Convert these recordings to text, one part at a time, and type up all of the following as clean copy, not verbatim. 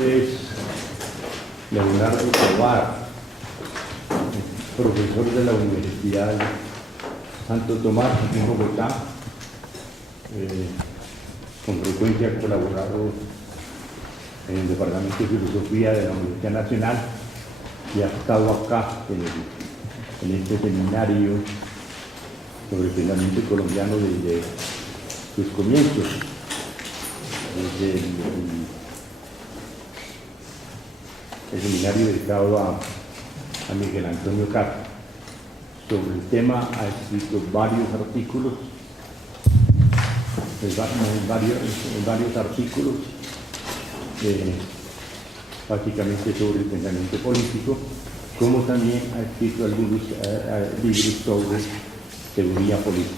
Es Leonardo Tovar, profesor de la Universidad Santo Tomás, aquí en Bogotá. Con frecuencia ha colaborado en el Departamento de Filosofía de la Universidad Nacional y ha estado acá en este seminario sobre el pensamiento colombiano desde sus comienzos, desde el seminario dedicado a Miguel Antonio Castro. Sobre el tema ha escrito varios artículos, varios artículos, básicamente sobre el pensamiento político, como también ha escrito algunos libros sobre teoría política.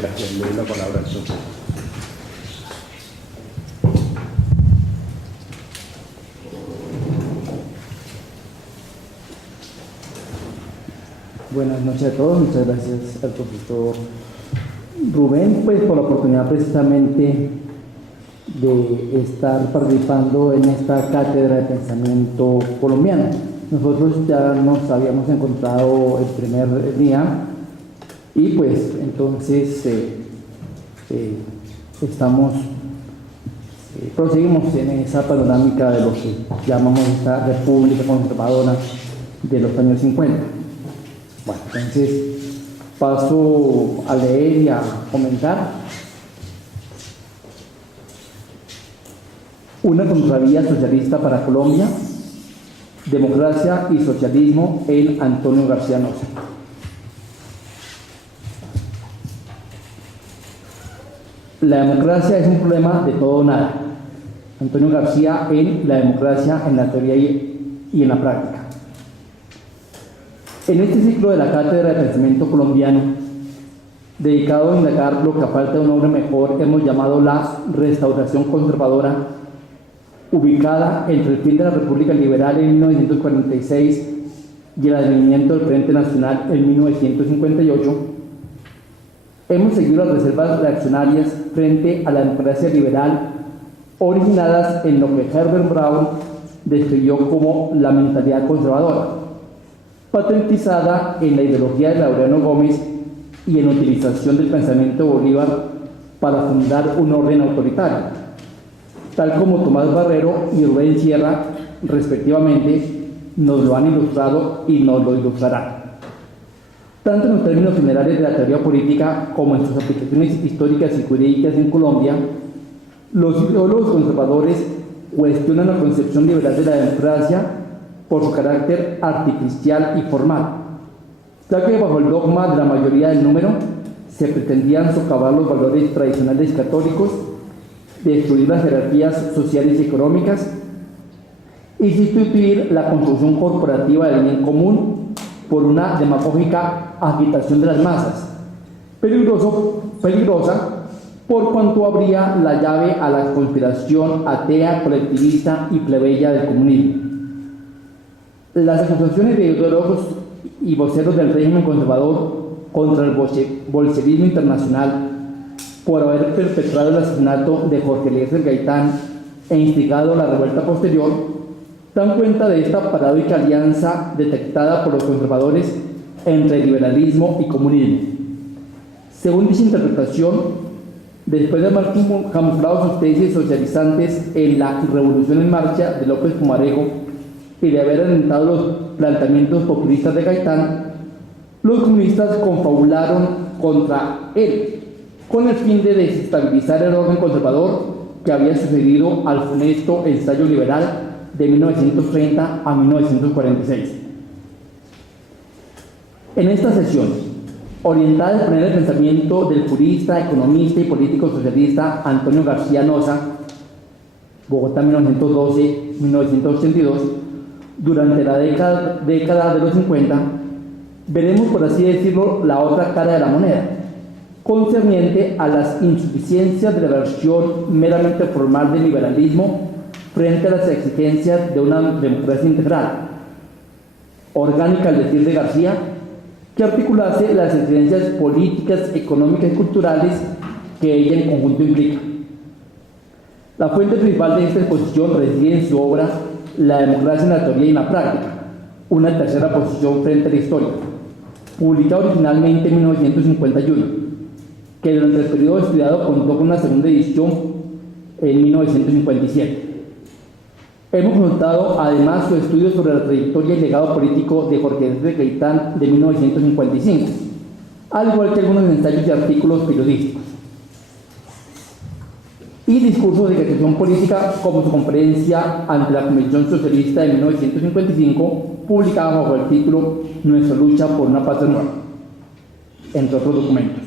Gracias. Le doy la palabra entonces. Buenas noches a todos, muchas gracias al profesor Rubén pues por la oportunidad precisamente de estar participando en esta cátedra de pensamiento colombiano. Nosotros ya nos habíamos encontrado el primer día y pues entonces proseguimos en esa panorámica de lo que llamamos esta república conservadora de los años 50. Bueno, entonces paso a leer y a comentar. Una contravía socialista para Colombia, democracia y socialismo en Antonio García Nosa. La democracia es un problema de todo o nada. Antonio García en La democracia en la teoría y en la práctica. En este ciclo de la Cátedra de Pensamiento Colombiano, dedicado a indagar lo que a falta de un nombre mejor hemos llamado la restauración conservadora, ubicada entre el fin de la República Liberal en 1946 y el advenimiento del Frente Nacional en 1958, hemos seguido las reservas reaccionarias frente a la democracia liberal originadas en lo que Herbert Brown describió como la mentalidad conservadora, patentizada en la ideología de Laureano Gómez y en utilización del pensamiento de Bolívar para fundar un orden autoritario, tal como Tomás Barrero y Rubén Sierra, respectivamente, nos lo han ilustrado y nos lo ilustrarán. Tanto en los términos generales de la teoría política como en sus aplicaciones históricas y jurídicas en Colombia, los ideólogos conservadores cuestionan la concepción liberal de la democracia por su carácter artificial y formal, ya que bajo el dogma de la mayoría del número se pretendían socavar los valores tradicionales católicos, destruir las jerarquías sociales y económicas y sustituir la construcción corporativa del bien común por una demagógica agitación de las masas, peligrosa por cuanto abría la llave a la conspiración atea, colectivista y plebeya del comunismo. Las acusaciones de ideólogos y voceros del régimen conservador contra el bolchevismo internacional por haber perpetrado el asesinato de Jorge Eliezer Gaitán e instigado la revuelta posterior dan cuenta de esta paradójica alianza detectada por los conservadores entre liberalismo y comunismo. Según dicha interpretación, después de haber camuflado sus tesis socializantes en la Revolución en Marcha de López Pumarejo y de haber alentado los planteamientos populistas de Gaitán, los comunistas confabularon contra él, con el fin de desestabilizar el orden conservador que había sucedido al funesto ensayo liberal de 1930 a 1946. En esta sesión, orientada a exponer el pensamiento del jurista, economista y político socialista Antonio García Nosa, Bogotá 1912-1982, durante la década de los 50, veremos, por así decirlo, la otra cara de la moneda, concerniente a las insuficiencias de la versión meramente formal del liberalismo frente a las exigencias de una democracia integral, orgánica al decir de García, que articulase las exigencias políticas, económicas y culturales que ella en conjunto implica. La fuente principal de esta exposición reside en su obra La democracia en la teoría y en la práctica, una tercera posición frente a la historia, publicada originalmente en 1951, que durante el periodo estudiado contó con una segunda edición en 1957. Hemos consultado además su estudio sobre la trayectoria y legado político de Jorge Enrique Gaitán de 1955, al igual que algunos ensayos y artículos periodísticos, y discursos de creación política, como su conferencia ante la Convención Socialista de 1955, publicada bajo el título Nuestra lucha por una patria nueva, entre otros documentos.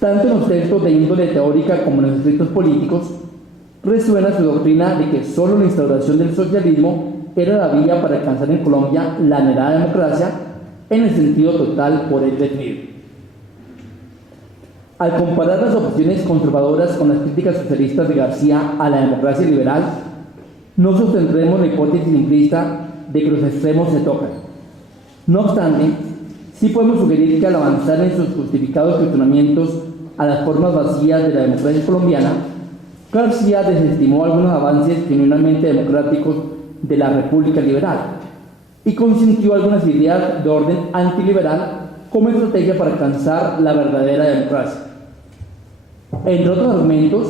Tanto en los textos de índole teórica como en los escritos políticos, resuena su doctrina de que solo la instauración del socialismo era la vía para alcanzar en Colombia la anhelada democracia en el sentido total por él definido. Al comparar las opciones conservadoras con las críticas socialistas de García a la democracia liberal, no sostendremos la hipótesis simplista de que los extremos se tocan. No obstante, sí podemos sugerir que al avanzar en sus justificados cuestionamientos a las formas vacías de la democracia colombiana, García desestimó algunos avances genuinamente democráticos de la República Liberal y consintió algunas ideas de orden antiliberal como estrategia para alcanzar la verdadera democracia. Entre otros argumentos,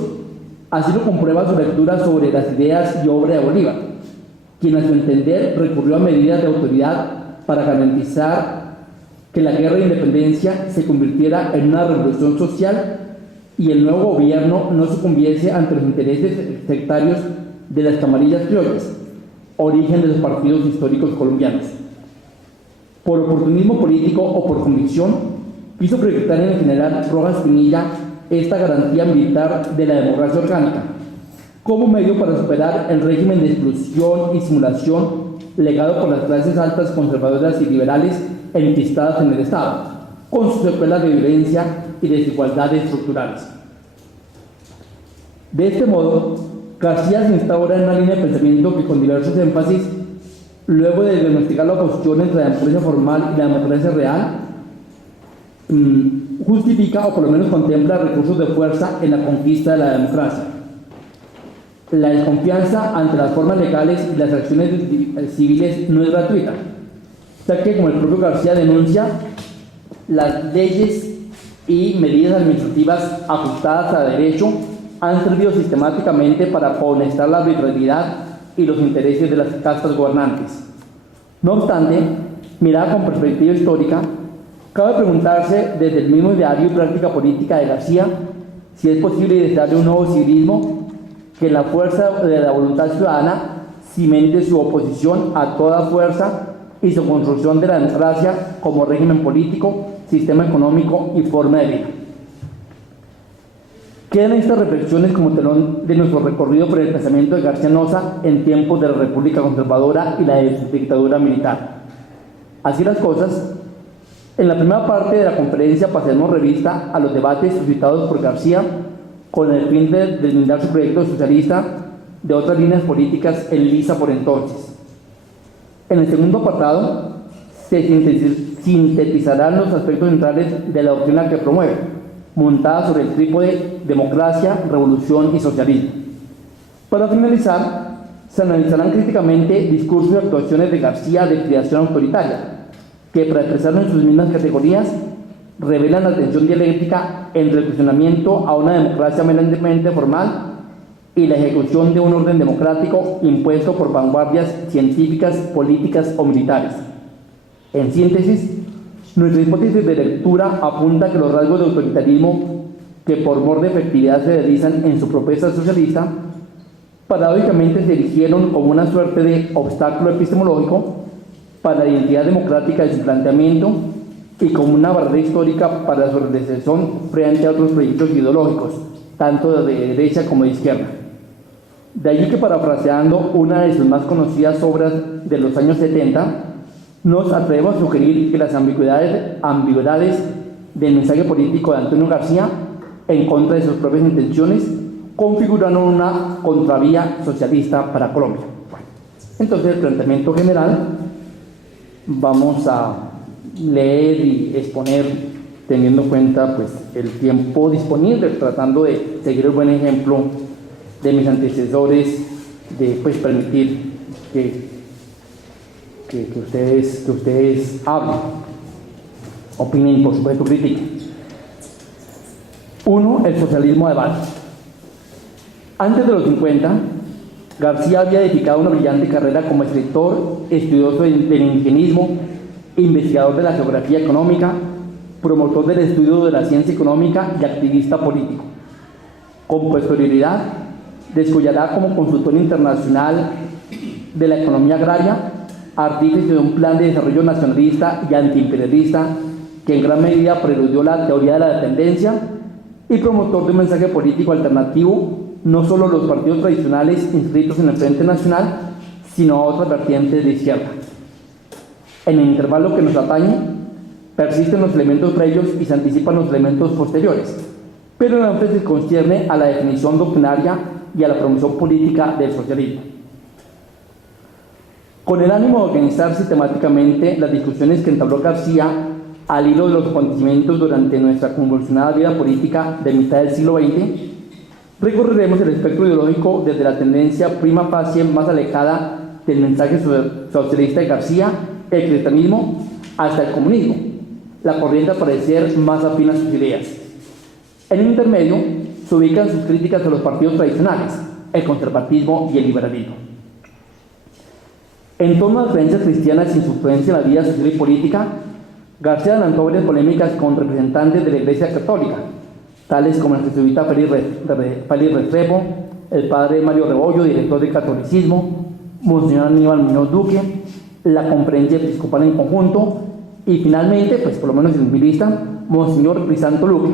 así lo comprueba su lectura sobre las ideas y obra de Bolívar, quien a su entender recurrió a medidas de autoridad para garantizar que la guerra de independencia se convirtiera en una revolución social y el nuevo gobierno no sucumbiese ante los intereses sectarios de las camarillas criollas, origen de los partidos históricos colombianos. Por oportunismo político o por convicción, quiso proyectar en el general Rojas Pinilla esta garantía militar de la democracia orgánica, como medio para superar el régimen de exclusión y simulación legado por las clases altas conservadoras y liberales enquistadas en el Estado, con sus secuelas de violencia y desigualdades estructurales. De este modo, García se instaura en una línea de pensamiento que con diversos énfasis, luego de diagnosticar la oposición entre la democracia formal y la democracia real, justifica o por lo menos contempla recursos de fuerza en la conquista de la democracia. La desconfianza ante las formas legales y las acciones civiles no es gratuita, ya que, como el propio García denuncia, las leyes y medidas administrativas ajustadas a derecho han servido sistemáticamente para honestar la arbitrariedad y los intereses de las castas gobernantes. No obstante, mirada con perspectiva histórica, cabe preguntarse desde el mismo ideario y práctica política de García si es posible desearle un nuevo civilismo que la fuerza de la voluntad ciudadana cimente su oposición a toda fuerza y su construcción de la democracia como régimen político, sistema económico y forma de vida. Quedan estas reflexiones como telón de nuestro recorrido por el pensamiento de García Noza en tiempos de la República Conservadora y la dictadura militar. Así las cosas, en la primera parte de la conferencia pasaremos revista a los debates suscitados por García con el fin de deslindar su proyecto socialista de otras líneas políticas en lisa por entonces. En el segundo apartado se sintetizarán los aspectos centrales de la doctrina que promueve, montada sobre el trípode democracia, revolución y socialismo. Para finalizar, se analizarán críticamente discursos y actuaciones de García de creación autoritaria, que para expresarlo en sus mismas categorías, revelan la tensión dialéctica entre el cuestionamiento a una democracia meramente formal y la ejecución de un orden democrático impuesto por vanguardias científicas, políticas o militares. En síntesis, nuestra hipótesis de lectura apunta que los rasgos de autoritarismo que por mor de efectividad se deslizan en su propuesta socialista, paradójicamente se erigieron como una suerte de obstáculo epistemológico para la identidad democrática de su planteamiento y como una barrera histórica para su realización frente a otros proyectos ideológicos, tanto de derecha como de izquierda. De allí que, parafraseando una de sus más conocidas obras de los años 70, nos atrevemos a sugerir que las ambigüedades del mensaje político de Antonio García en contra de sus propias intenciones configuraron una contravía socialista para Colombia. Entonces, el planteamiento general vamos a leer y exponer teniendo en cuenta pues el tiempo disponible, tratando de seguir el buen ejemplo de mis antecesores de pues, permitir que ustedes hablen, opinen y por supuesto critiquen. Uno, el socialismo de base. Antes de los 50, García había edificado una brillante carrera como escritor, estudioso del indigenismo, investigador de la geografía económica, promotor del estudio de la ciencia económica y activista político. Con posterioridad, descollará como consultor internacional de la economía agraria, artífice de un plan de desarrollo nacionalista y antiimperialista que en gran medida preludió la teoría de la dependencia y promotor de un mensaje político alternativo no solo a los partidos tradicionales inscritos en el Frente Nacional, sino a otras vertientes de izquierda. En el intervalo que nos atañe, persisten los elementos previos y se anticipan los elementos posteriores, pero el énfasis concierne a la definición doctrinaria y a la promoción política del socialismo. Con el ánimo de organizar sistemáticamente las discusiones que entabló García al hilo de los acontecimientos durante nuestra convulsionada vida política de mitad del siglo XX, recorreremos el espectro ideológico desde la tendencia prima facie más alejada del mensaje socialista de García, el cristianismo, hasta el comunismo, la corriente a parecer más afín a sus ideas. En el intermedio se ubican sus críticas a los partidos tradicionales, el conservatismo y el liberalismo. En torno a las creencias cristianas y su influencia en la vida social y política, García adelantó varias polémicas con representantes de la Iglesia Católica, tales como el jesuita Félix Restrepo, el padre Mario Rebollo, director del catolicismo, Monseñor Aníbal Muñoz Duque, la Conferencia Episcopal en conjunto y finalmente, pues por lo menos en mi lista, Monseñor Crisanto Luque.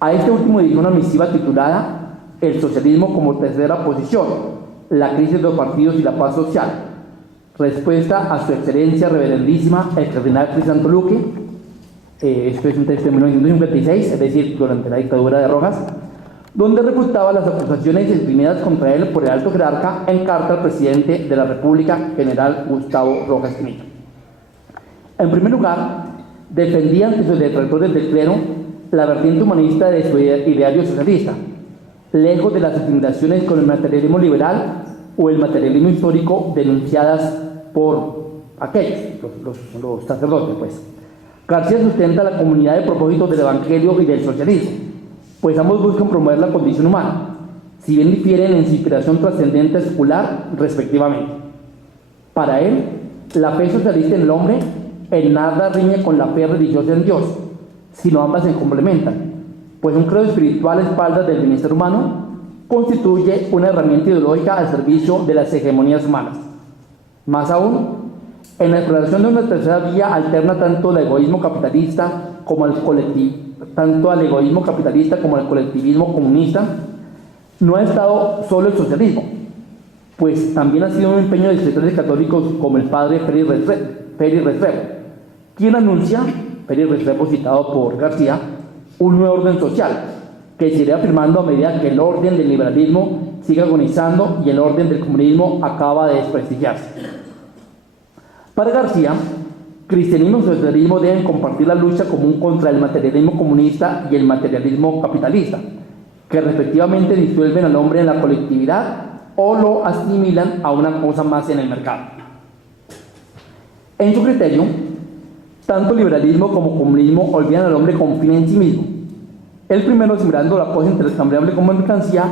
A este último dirigió una misiva titulada El socialismo como tercera posición, la crisis de los partidos y la paz social, respuesta a su excelencia reverendísima el cardenal Crisanto Luque. Esto es un texto de 1956, es decir, durante la dictadura de Rojas, donde refutaba las acusaciones exprimidas contra él por el alto jerarca en carta al presidente de la República, general Gustavo Rojas Pinilla. En primer lugar, defendía ante sus detractores del clero la vertiente humanista de su ideario socialista, lejos de las intimidaciones con el materialismo liberal o el materialismo histórico denunciadas por aquellos, los sacerdotes, pues. García sustenta la comunidad de propósitos del Evangelio y del socialismo, pues ambos buscan promover la condición humana, si bien difieren en su inspiración trascendente secular, respectivamente. Para él, la fe socialista en el hombre en nada riñe con la fe religiosa en Dios, sino ambas se complementan, pues un credo espiritual a espaldas del bienestar humano constituye una herramienta ideológica al servicio de las hegemonías humanas. Más aún, en la exploración de una tercera vía alterna tanto al egoísmo capitalista como al colectivismo comunista, no ha estado solo el socialismo, pues también ha sido un empeño de escritores católicos como el padre Félix Restrepo, quien anuncia, Félix Restrepo citado por García, un nuevo orden social que se irá afirmando a medida que el orden del liberalismo sigue agonizando y el orden del comunismo acaba de desprestigiarse. Para García, cristianismo y socialismo deben compartir la lucha común contra el materialismo comunista y el materialismo capitalista, que respectivamente disuelven al hombre en la colectividad o lo asimilan a una cosa más en el mercado. En su criterio, tanto liberalismo como comunismo olvidan al hombre como fin en sí mismo. El primero sembrando la cosa intercambiable como mercancía,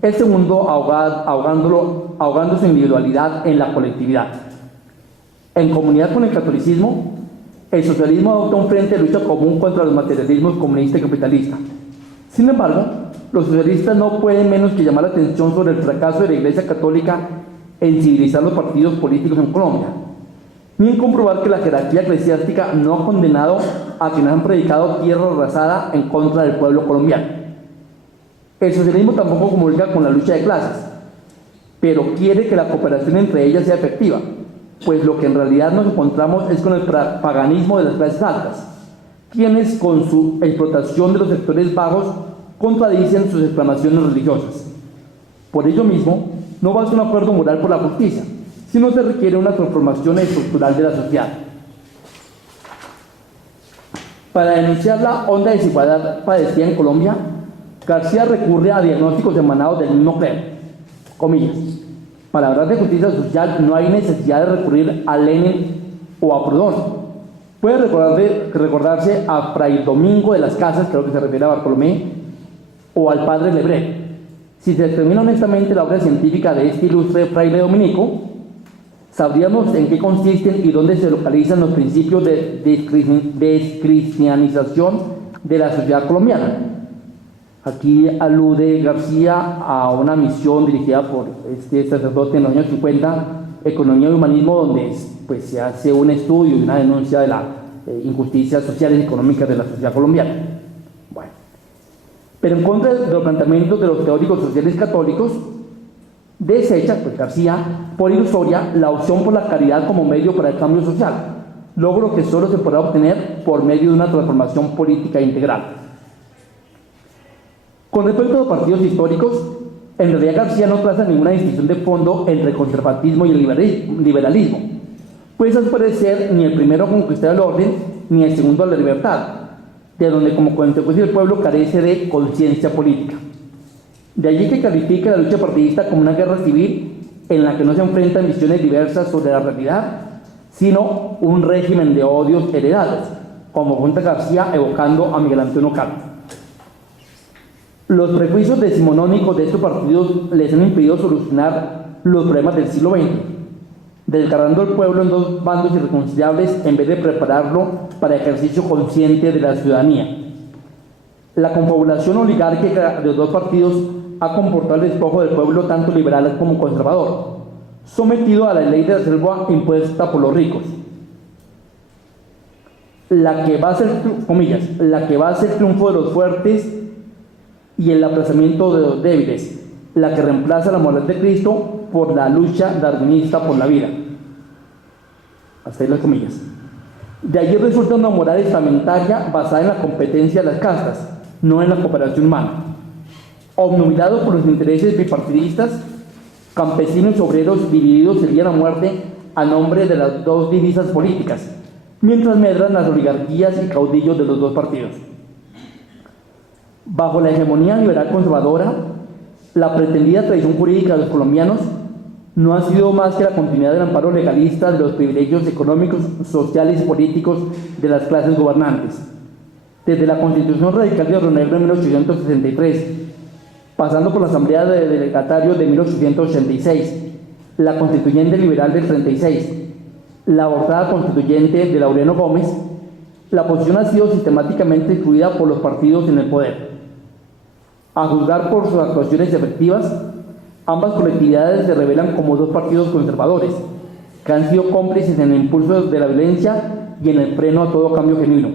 el segundo ahogando su individualidad en la colectividad. En comunidad con el catolicismo, el socialismo adopta un frente de lucha común contra los materialismos comunista y capitalista. Sin embargo, los socialistas no pueden menos que llamar la atención sobre el fracaso de la Iglesia Católica en civilizar los partidos políticos en Colombia, ni en comprobar que la jerarquía eclesiástica no ha condenado a quienes han predicado tierra arrasada en contra del pueblo colombiano. El socialismo tampoco comulga con la lucha de clases, pero quiere que la cooperación entre ellas sea efectiva, pues lo que en realidad nos encontramos es con el paganismo de las clases altas, quienes con su explotación de los sectores bajos contradicen sus exclamaciones religiosas. Por ello mismo, no basta un acuerdo moral por la justicia, sino se requiere una transformación estructural de la sociedad. Para denunciar la honda desigualdad padecida en Colombia, García recurre a diagnósticos emanados del mismo clero, comillas. Para hablar de justicia social no hay necesidad de recurrir a Lenin o a Proudhon. Puede recordarse a Fray Domingo de las Casas, creo que se refiere a Bartolomé, o al padre Lebré. Si se examina honestamente la obra científica de este ilustre fraile dominico, sabríamos en qué consisten y dónde se localizan los principios de descristianización de la sociedad colombiana. Aquí alude García a una misión dirigida por este sacerdote en los años 50, Economía y Humanismo, donde pues, se hace un estudio y una denuncia de la injusticias sociales y económicas de la sociedad colombiana. Bueno. Pero en contra de los planteamientos de los teóricos sociales católicos, desecha, pues García, por ilusoria, la opción por la caridad como medio para el cambio social, logro que solo se podrá obtener por medio de una transformación política integral. Con respecto a los partidos históricos, en realidad García no traza ninguna distinción de fondo entre el conservatismo y el liberalismo, pues al parecer ni el primero conquistar el orden, ni el segundo la libertad, de donde como consecuencia el pueblo carece de conciencia política. De allí que califica la lucha partidista como una guerra civil en la que no se enfrentan visiones diversas sobre la realidad, sino un régimen de odios heredados, como cuenta García evocando a Miguel Antonio Calvo. Los prejuicios decimonónicos de estos partidos les han impedido solucionar los problemas del siglo XX, desgarrando al pueblo en dos bandos irreconciliables en vez de prepararlo para el ejercicio consciente de la ciudadanía. La confabulación oligárquica de los dos partidos ha comportado el despojo del pueblo tanto liberal como conservador, sometido a la ley de reserva impuesta por los ricos. La que va a ser, comillas, la que va a ser triunfo de los fuertes y el aplazamiento de los débiles, la que reemplaza la moral de Cristo por la lucha darwinista por la vida. Hasta ahí las comillas. De allí resulta una moral estamentaria basada en la competencia de las castas, no en la cooperación humana. Obnubilados por los intereses bipartidistas, campesinos y obreros divididos el día de la muerte a nombre de las dos divisas políticas, mientras medran las oligarquías y caudillos de los dos partidos. Bajo la hegemonía liberal conservadora, la pretendida tradición jurídica de los colombianos no ha sido más que la continuidad del amparo legalista de los privilegios económicos, sociales y políticos de las clases gobernantes. Desde la Constitución Radical de Río Negro en 1863, pasando por la Asamblea de Delegatarios de 1886, la Constituyente Liberal del 36, la abortada Constituyente de Laureano Gómez, la oposición ha sido sistemáticamente excluida por los partidos en el poder. A juzgar por sus actuaciones efectivas, ambas colectividades se revelan como dos partidos conservadores, que han sido cómplices en el impulso de la violencia y en el freno a todo cambio genuino.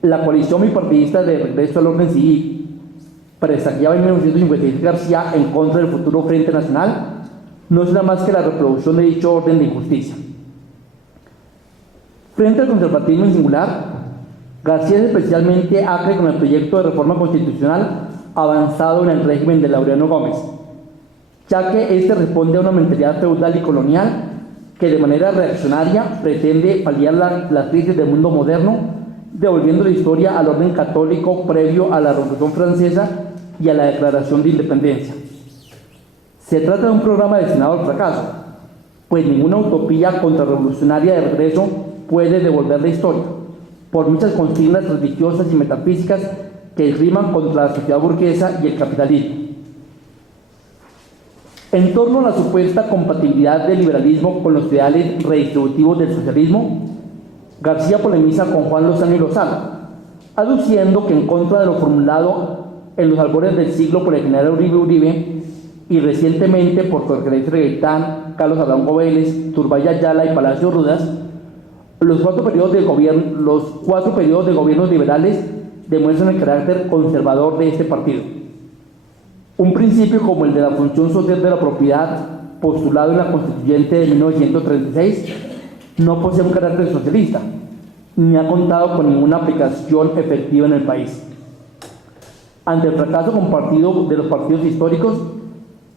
La coalición bipartidista de regreso al orden civil, presagiaba en 1956 García en contra del futuro Frente Nacional, no es nada más que la reproducción de dicho orden de injusticia. Frente al conservatismo en singular, García es especialmente acre con el proyecto de reforma constitucional avanzado en el régimen de Laureano Gómez, ya que este responde a una mentalidad feudal y colonial que de manera reaccionaria pretende paliar las crisis del mundo moderno, devolviendo la historia al orden católico previo a la Revolución Francesa y a la Declaración de Independencia. Se trata de un programa destinado al fracaso, pues ninguna utopía contrarrevolucionaria de regreso puede devolver la historia, por muchas consignas religiosas y metafísicas que riman contra la sociedad burguesa y el capitalismo. En torno a la supuesta compatibilidad del liberalismo con los ideales redistributivos del socialismo, García polemiza con Juan Lozano y Lozano, aduciendo que en contra de lo formulado en los albores del siglo por el general Uribe y recientemente por Jorge Luis Gaitán, Carlos Arango Vélez, Turbay Ayala y Palacio Rudas, los cuatro periodos de gobiernos liberales demuestran el carácter conservador de este partido. Un principio como el de la función social de la propiedad, postulado en la Constituyente de 1936, no posee un carácter socialista, ni ha contado con ninguna aplicación efectiva en el país. Ante el fracaso compartido de los partidos históricos,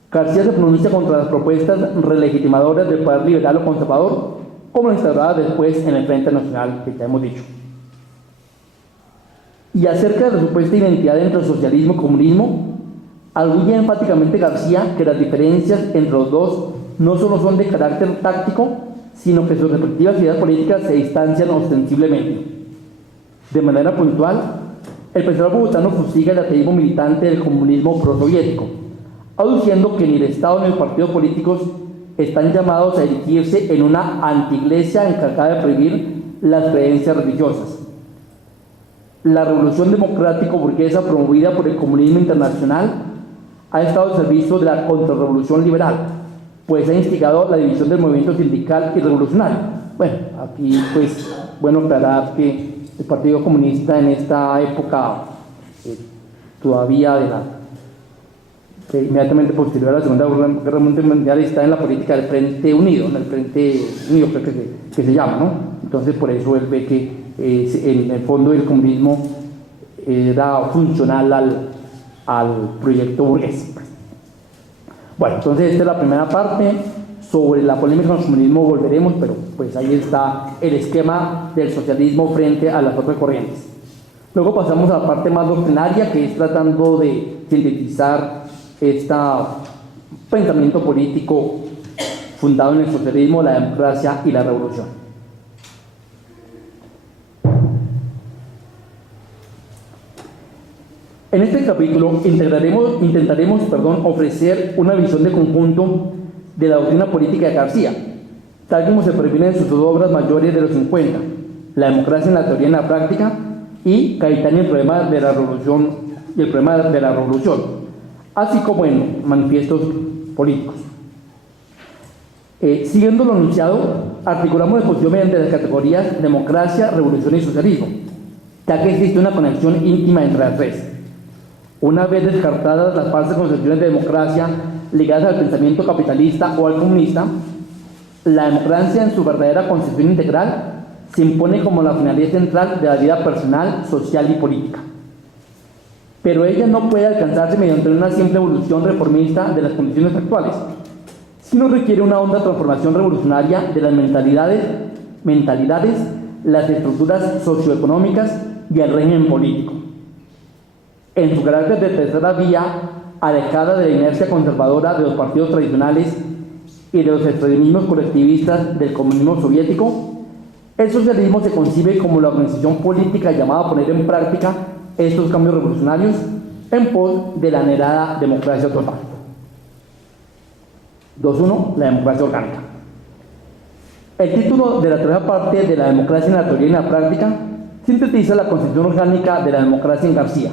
García se pronuncia contra las propuestas relegitimadoras del poder liberal o conservador, como la instaurada después en el Frente Nacional, que ya hemos dicho. Y acerca de la supuesta identidad entre socialismo y comunismo, alude enfáticamente García que las diferencias entre los dos no solo son de carácter táctico, sino que sus respectivas ideas políticas se distancian ostensiblemente. De manera puntual, el pensador bogotano fustiga el ateísmo militante del comunismo prosoviético, aduciendo que ni el Estado ni los partidos políticos están llamados a erigirse en una antiiglesia encargada de prohibir las creencias religiosas. La revolución democrático-burguesa promovida por el comunismo internacional ha estado al servicio de la contrarrevolución liberal, pues ha instigado la división del movimiento sindical y revolucionario. Bueno, aquí pues bueno aclarar que el Partido Comunista en esta época todavía inmediatamente posterior a la Segunda Guerra Mundial está en la política del Frente Unido, en el Frente Unido creo que se llama, ¿no? Entonces por eso él ve que en el fondo el comunismo era funcional al proyecto burgués. Bueno, entonces esta es la primera parte. Sobre la polémica con el comunismo volveremos, pero pues ahí está el esquema del socialismo frente a las otras corrientes. Luego pasamos a la parte más doctrinaria, que es tratando de sintetizar este pensamiento político fundado en el socialismo, la democracia y la revolución. En este capítulo intentaremos ofrecer una visión de conjunto de la doctrina política de García, tal como se previene en sus dos obras mayores de los 50, La democracia en la teoría y en la práctica, y Caetano y el problema de la revolución, así como en Manifiestos políticos. Siguiendo lo anunciado, articulamos la exposición mediante las categorías democracia, revolución y socialismo, ya que existe una conexión íntima entre las tres. Una vez descartadas las falsas concepciones de democracia ligadas al pensamiento capitalista o al comunista, la democracia en su verdadera concepción integral se impone como la finalidad central de la vida personal, social y política. Pero ella no puede alcanzarse mediante una simple evolución reformista de las condiciones actuales, sino requiere una honda transformación revolucionaria de las mentalidades, las estructuras socioeconómicas y el régimen político. En su carácter de tercera vía, alejada de la inercia conservadora de los partidos tradicionales y de los extremismos colectivistas del comunismo soviético, el socialismo se concibe como la organización política llamada a poner en práctica estos cambios revolucionarios en pos de la anhelada democracia total. 2.1. La democracia orgánica. El título de la tercera parte de la democracia en la teoría y en la práctica sintetiza la concepción orgánica de la democracia en García.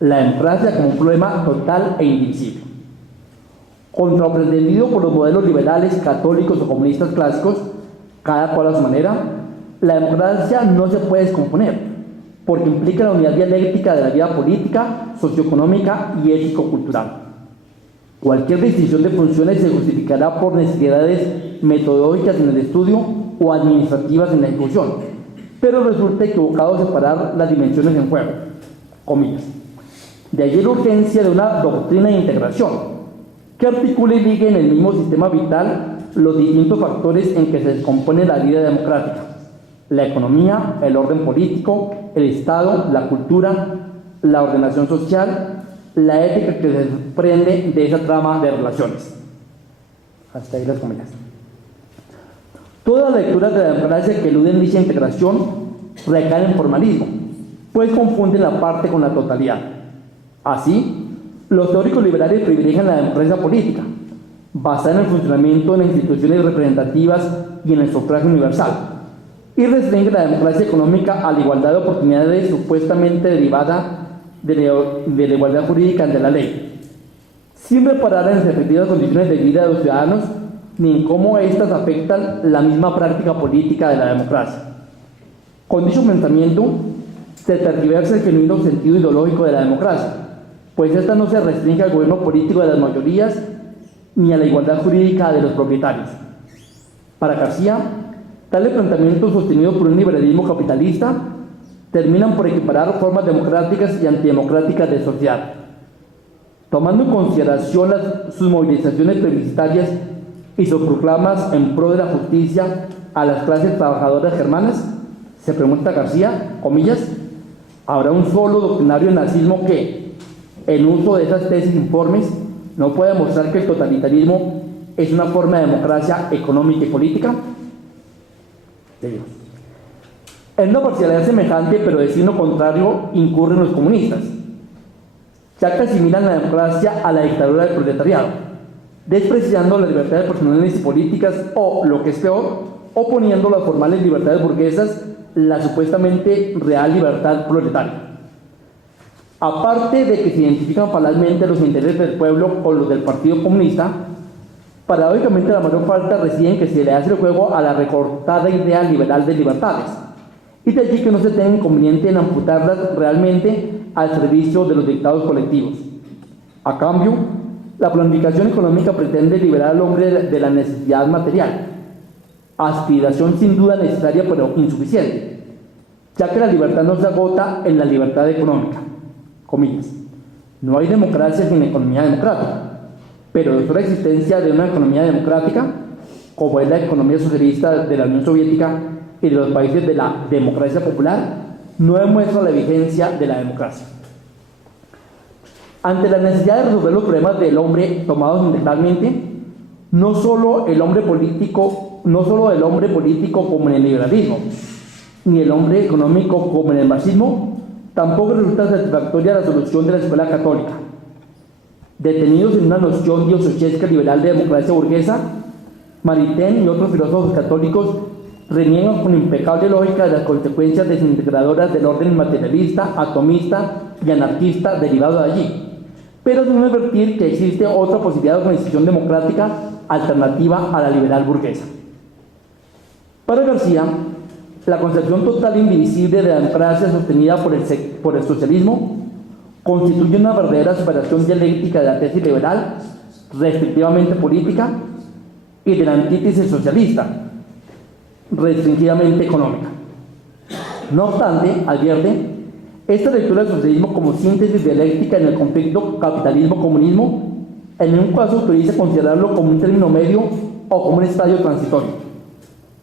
La democracia como un problema total e indivisible. Contraprendido por los modelos liberales, católicos o comunistas clásicos, cada cual a su manera, la democracia no se puede descomponer, porque implica la unidad dialéctica de la vida política, socioeconómica y ético-cultural. Cualquier distinción de funciones se justificará por necesidades metodológicas en el estudio o administrativas en la ejecución, pero resulta equivocado separar las dimensiones en juego, comillas. De allí la urgencia de una doctrina de integración, que articule y ligue en el mismo sistema vital los distintos factores en que se descompone la vida democrática: la economía, el orden político, el Estado, la cultura, la ordenación social, la ética que se desprende de esa trama de relaciones. Hasta ahí las comillas. Todas las lecturas de la democracia que eluden dicha integración recaen en formalismo, pues confunden la parte con la totalidad. Así, los teóricos liberales privilegian la democracia política, basada en el funcionamiento de las instituciones representativas y en el sufragio universal, y restringen la democracia económica a la igualdad de oportunidades supuestamente derivada de la igualdad jurídica ante la ley, sin reparar en las efectivas condiciones de vida de los ciudadanos ni en cómo éstas afectan la misma práctica política de la democracia. Con dicho pensamiento se tergiversa el genuino sentido ideológico de la democracia, pues esta no se restringe al gobierno político de las mayorías ni a la igualdad jurídica de los propietarios. Para García, tales planteamientos sostenidos por un liberalismo capitalista terminan por equiparar formas democráticas y antidemocráticas de sociedad. Tomando en consideración sus movilizaciones plebiscitarias y sus proclamas en pro de la justicia a las clases trabajadoras germanas, se pregunta García, comillas, Habrá un solo doctrinario del nazismo que, en uso de esas tesis informes, no puede demostrar que el totalitarismo es una forma de democracia económica y política. Seguimos. En una parcialidad semejante, pero de signo contrario, incurren los comunistas, ya que asimilan la democracia a la dictadura del proletariado, despreciando las libertades personales y políticas o, lo que es peor, oponiendo las formales libertades burguesas la supuestamente real libertad proletaria. Aparte de que se identifican falazmente los intereses del pueblo con los del Partido Comunista, paradójicamente la mayor falta reside en que se le hace el juego a la recortada idea liberal de libertades, y de allí que no se tenga inconveniente en amputarlas realmente al servicio de los dictados colectivos. A cambio, la planificación económica pretende liberar al hombre de la necesidad material, aspiración sin duda necesaria pero insuficiente, ya que la libertad no se agota en la libertad económica. Comillas. No hay democracia sin economía democrática, pero de la existencia de una economía democrática, como es la economía socialista de la Unión Soviética y de los países de la democracia popular, no demuestra la vigencia de la democracia. Ante la necesidad de resolver los problemas del hombre tomados integralmente, no solo el hombre político como en el liberalismo, ni el hombre económico como en el marxismo, tampoco resulta satisfactoria la solución de la escuela católica. Detenidos en una noción diosochesca liberal de democracia burguesa, Maritain y otros filósofos católicos reniegan con impecable lógica de las consecuencias desintegradoras del orden materialista, atomista y anarquista derivado de allí, pero sin advertir que existe otra posibilidad de organización democrática alternativa a la liberal burguesa. Para García, la concepción total e indivisible de la democracia sostenida por el socialismo constituye una verdadera superación dialéctica de la tesis liberal, restrictivamente política, y de la antítesis socialista, restringidamente económica. No obstante, advierte, esta lectura del socialismo como síntesis dialéctica en el conflicto capitalismo-comunismo, en un caso autoriza considerarlo como un término medio o como un estadio transitorio.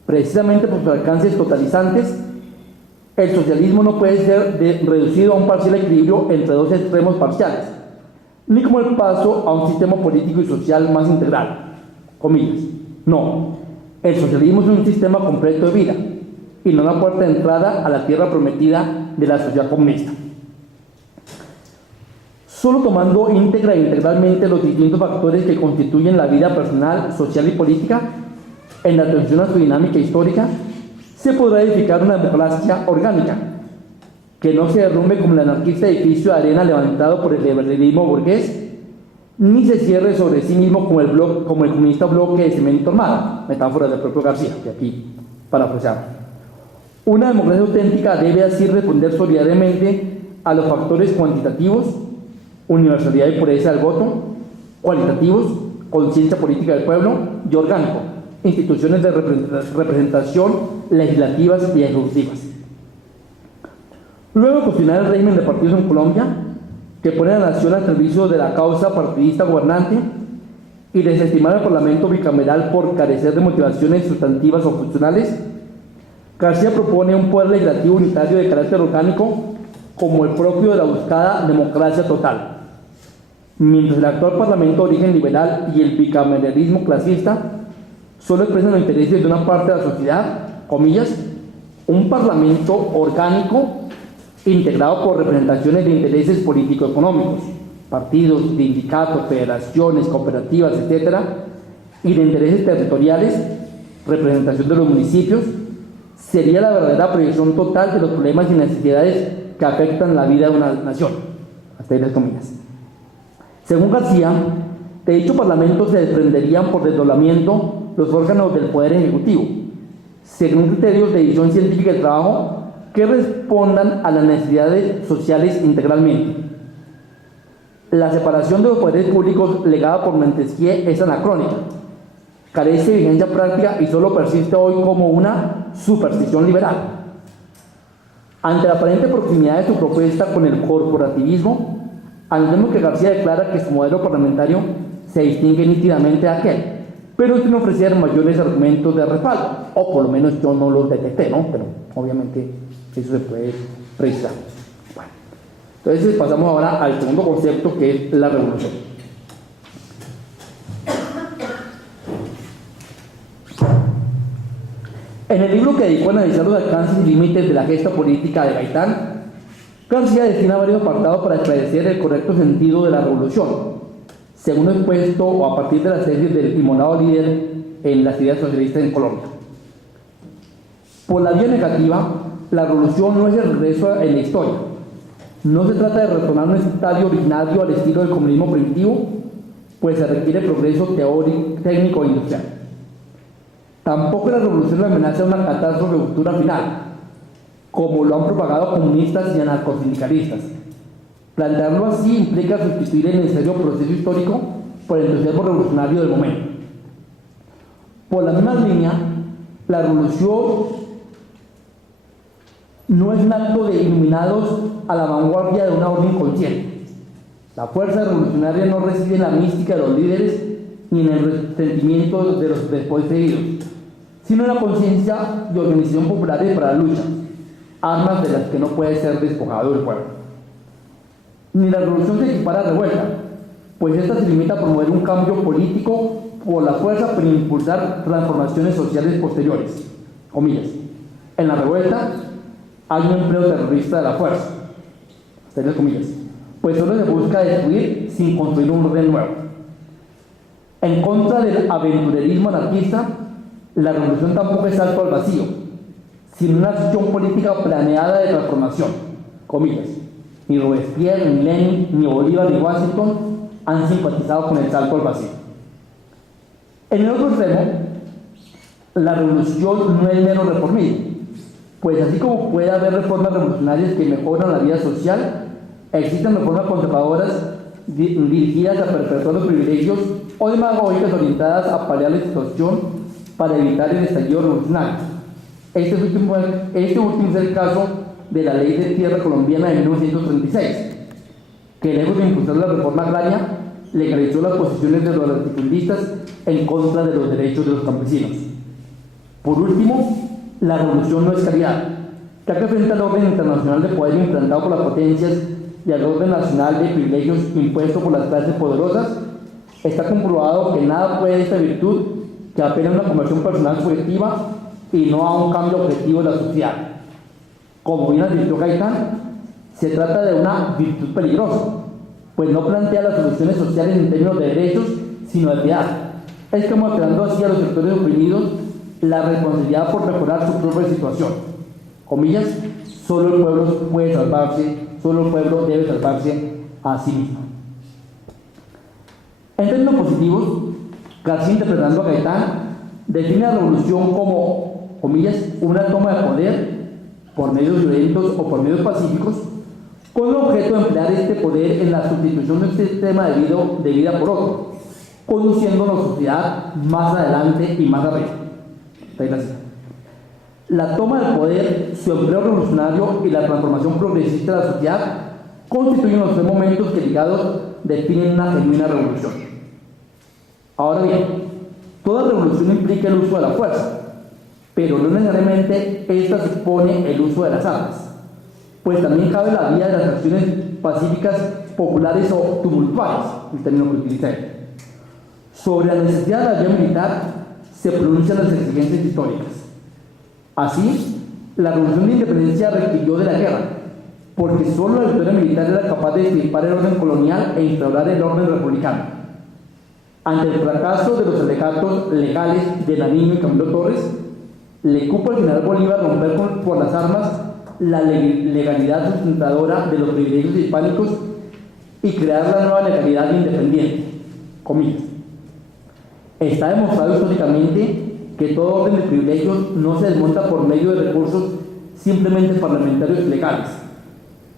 Precisamente por sus alcances totalizantes, el socialismo no puede ser reducido a un parcial equilibrio entre dos extremos parciales, ni como el paso a un sistema político y social más integral. Comillas. No, el socialismo es un sistema completo de vida y no una puerta de entrada a la tierra prometida de la sociedad comunista. Solo tomando íntegra e integralmente los distintos factores que constituyen la vida personal, social y política, en la atención a su dinámica histórica, se podrá edificar una democracia orgánica, que no se derrumbe como el anarquista edificio de arena levantado por el liberalismo burgués, ni se cierre sobre sí mismo como el comunista bloque de cemento armado, metáfora del propio García, que aquí parafraseamos. Una democracia auténtica debe así responder solidariamente a los factores cuantitativos, universalidad y pureza del voto, cualitativos, conciencia política del pueblo, y orgánico, instituciones de representación legislativas y ejecutivas. Luego de cuestionar el régimen de partidos en Colombia, que pone a la nación al servicio de la causa partidista gobernante, y desestimar al Parlamento bicameral por carecer de motivaciones sustantivas o funcionales, García propone un poder legislativo unitario de carácter orgánico como el propio de la buscada democracia total. Mientras el actual Parlamento de origen liberal y el bicameralismo clasista solo expresan los intereses de una parte de la sociedad, comillas, un Parlamento orgánico integrado por representaciones de intereses político-económicos, partidos, sindicatos, federaciones, cooperativas, etc., y de intereses territoriales, representación de los municipios, sería la verdadera proyección total de los problemas y necesidades que afectan la vida de una nación. Hasta ahí las comillas. Según García, de dicho Parlamento se desprenderían por desdoblamiento los órganos del Poder Ejecutivo, según criterios de división científica del trabajo que respondan a las necesidades sociales integralmente. La separación de los poderes públicos legada por Montesquieu es anacrónica, carece de vigencia práctica y solo persiste hoy como una superstición liberal. Ante la aparente proximidad de su propuesta con el corporativismo, anotemos que García declara que su modelo parlamentario se distingue nítidamente de aquel, pero sin ofrecer mayores argumentos de respaldo, o por lo menos yo no los detecté, ¿no? Pero obviamente eso se puede precisar. Entonces pasamos ahora al segundo concepto, que es la revolución. En el libro que dedicó a analizar los alcances y límites de la gesta política de Gaitán, García destina varios apartados para esclarecer el correcto sentido de la revolución, según lo expuesto o a partir de las tesis del inmolado líder en las ideas socialistas en Colombia. Por la vía negativa, la revolución no es el regreso en la historia. No se trata de retornar a un estadio originario al estilo del comunismo primitivo, pues se requiere progreso teórico, técnico e industrial. Tampoco la revolución le amenaza una catástrofe de ruptura final, como lo han propagado comunistas y anarcosindicalistas. Plantearlo así implica sustituir el necesario proceso histórico por el entusiasmo revolucionario del momento. Por la misma línea, la revolución no es un acto de iluminados a la vanguardia de una orden consciente. La fuerza revolucionaria no reside en la mística de los líderes ni en el resentimiento de los desposeídos, sino en la conciencia y organización populares para la lucha, armas de las que no puede ser despojado el pueblo. Ni la revolución se equipara a revuelta, pues esta se limita a promover un cambio político por la fuerza para impulsar transformaciones sociales posteriores. Comillas. En la revuelta hay un empleo terrorista de la fuerza, comillas, pues solo se busca destruir sin construir un orden nuevo. En contra del aventurerismo anarquista, la revolución tampoco es salto al vacío, sino una acción política planeada de transformación, comillas. Ni Robespierre, ni Lenin, ni Bolívar, ni Washington han simpatizado con el salto al vacío. En el otro extremo, la revolución no es mero reformismo, pues así como puede haber reformas revolucionarias que mejoran la vida social, existen reformas conservadoras dirigidas a perpetuar los privilegios o demagógicas orientadas a paliar la situación para evitar el estallido revolucionario. Este último es el caso de la Ley de Tierra colombiana de 1936, que lejos de impulsar la reforma agraria, legalizó las posiciones de los latifundistas en contra de los derechos de los campesinos. Por último, la revolución no es caridad, ya que frente al orden internacional de poder implantado por las potencias y al orden nacional de privilegios impuesto por las clases poderosas, está comprobado que nada puede esta virtud que apenas una conversión personal subjetiva y no a un cambio objetivo de la sociedad. Como bien advirtió Gaitán, se trata de una virtud peligrosa, pues no plantea las soluciones sociales en términos de derechos, sino de piedad. Es como creando así a los sectores oprimidos la responsabilidad por mejorar su propia situación. Comillas, solo el pueblo puede salvarse, solo el pueblo debe salvarse a sí mismo. En términos positivos, García, interpretando a Gaitán, define la revolución como, comillas, una toma de poder por medios violentos o por medios pacíficos, con el objeto de emplear este poder en la sustitución de un sistema de vida por otro, conduciendo a la sociedad más adelante y más arriba. La toma del poder, su empleo revolucionario y la transformación progresista de la sociedad constituyen los tres momentos que ligados definen una genuina revolución. Ahora bien, toda revolución implica el uso de la fuerza, pero no necesariamente esta supone el uso de las armas, pues también cabe la vía de las acciones pacíficas, populares o tumultuarias, el término que utilicé. Sobre la necesidad de la vía militar se pronuncian las exigencias históricas. Así, la Revolución de Independencia requirió de la guerra, porque solo la victoria militar era capaz de extirpar el orden colonial e instaurar el orden republicano. Ante el fracaso de los alegatos legales de Nariño y Camilo Torres, le cupo al general Bolívar romper por las armas la legalidad sustentadora de los privilegios hispánicos y crear la nueva legalidad independiente, comillas. Está demostrado históricamente que todo orden de privilegios no se desmonta por medio de recursos simplemente parlamentarios legales.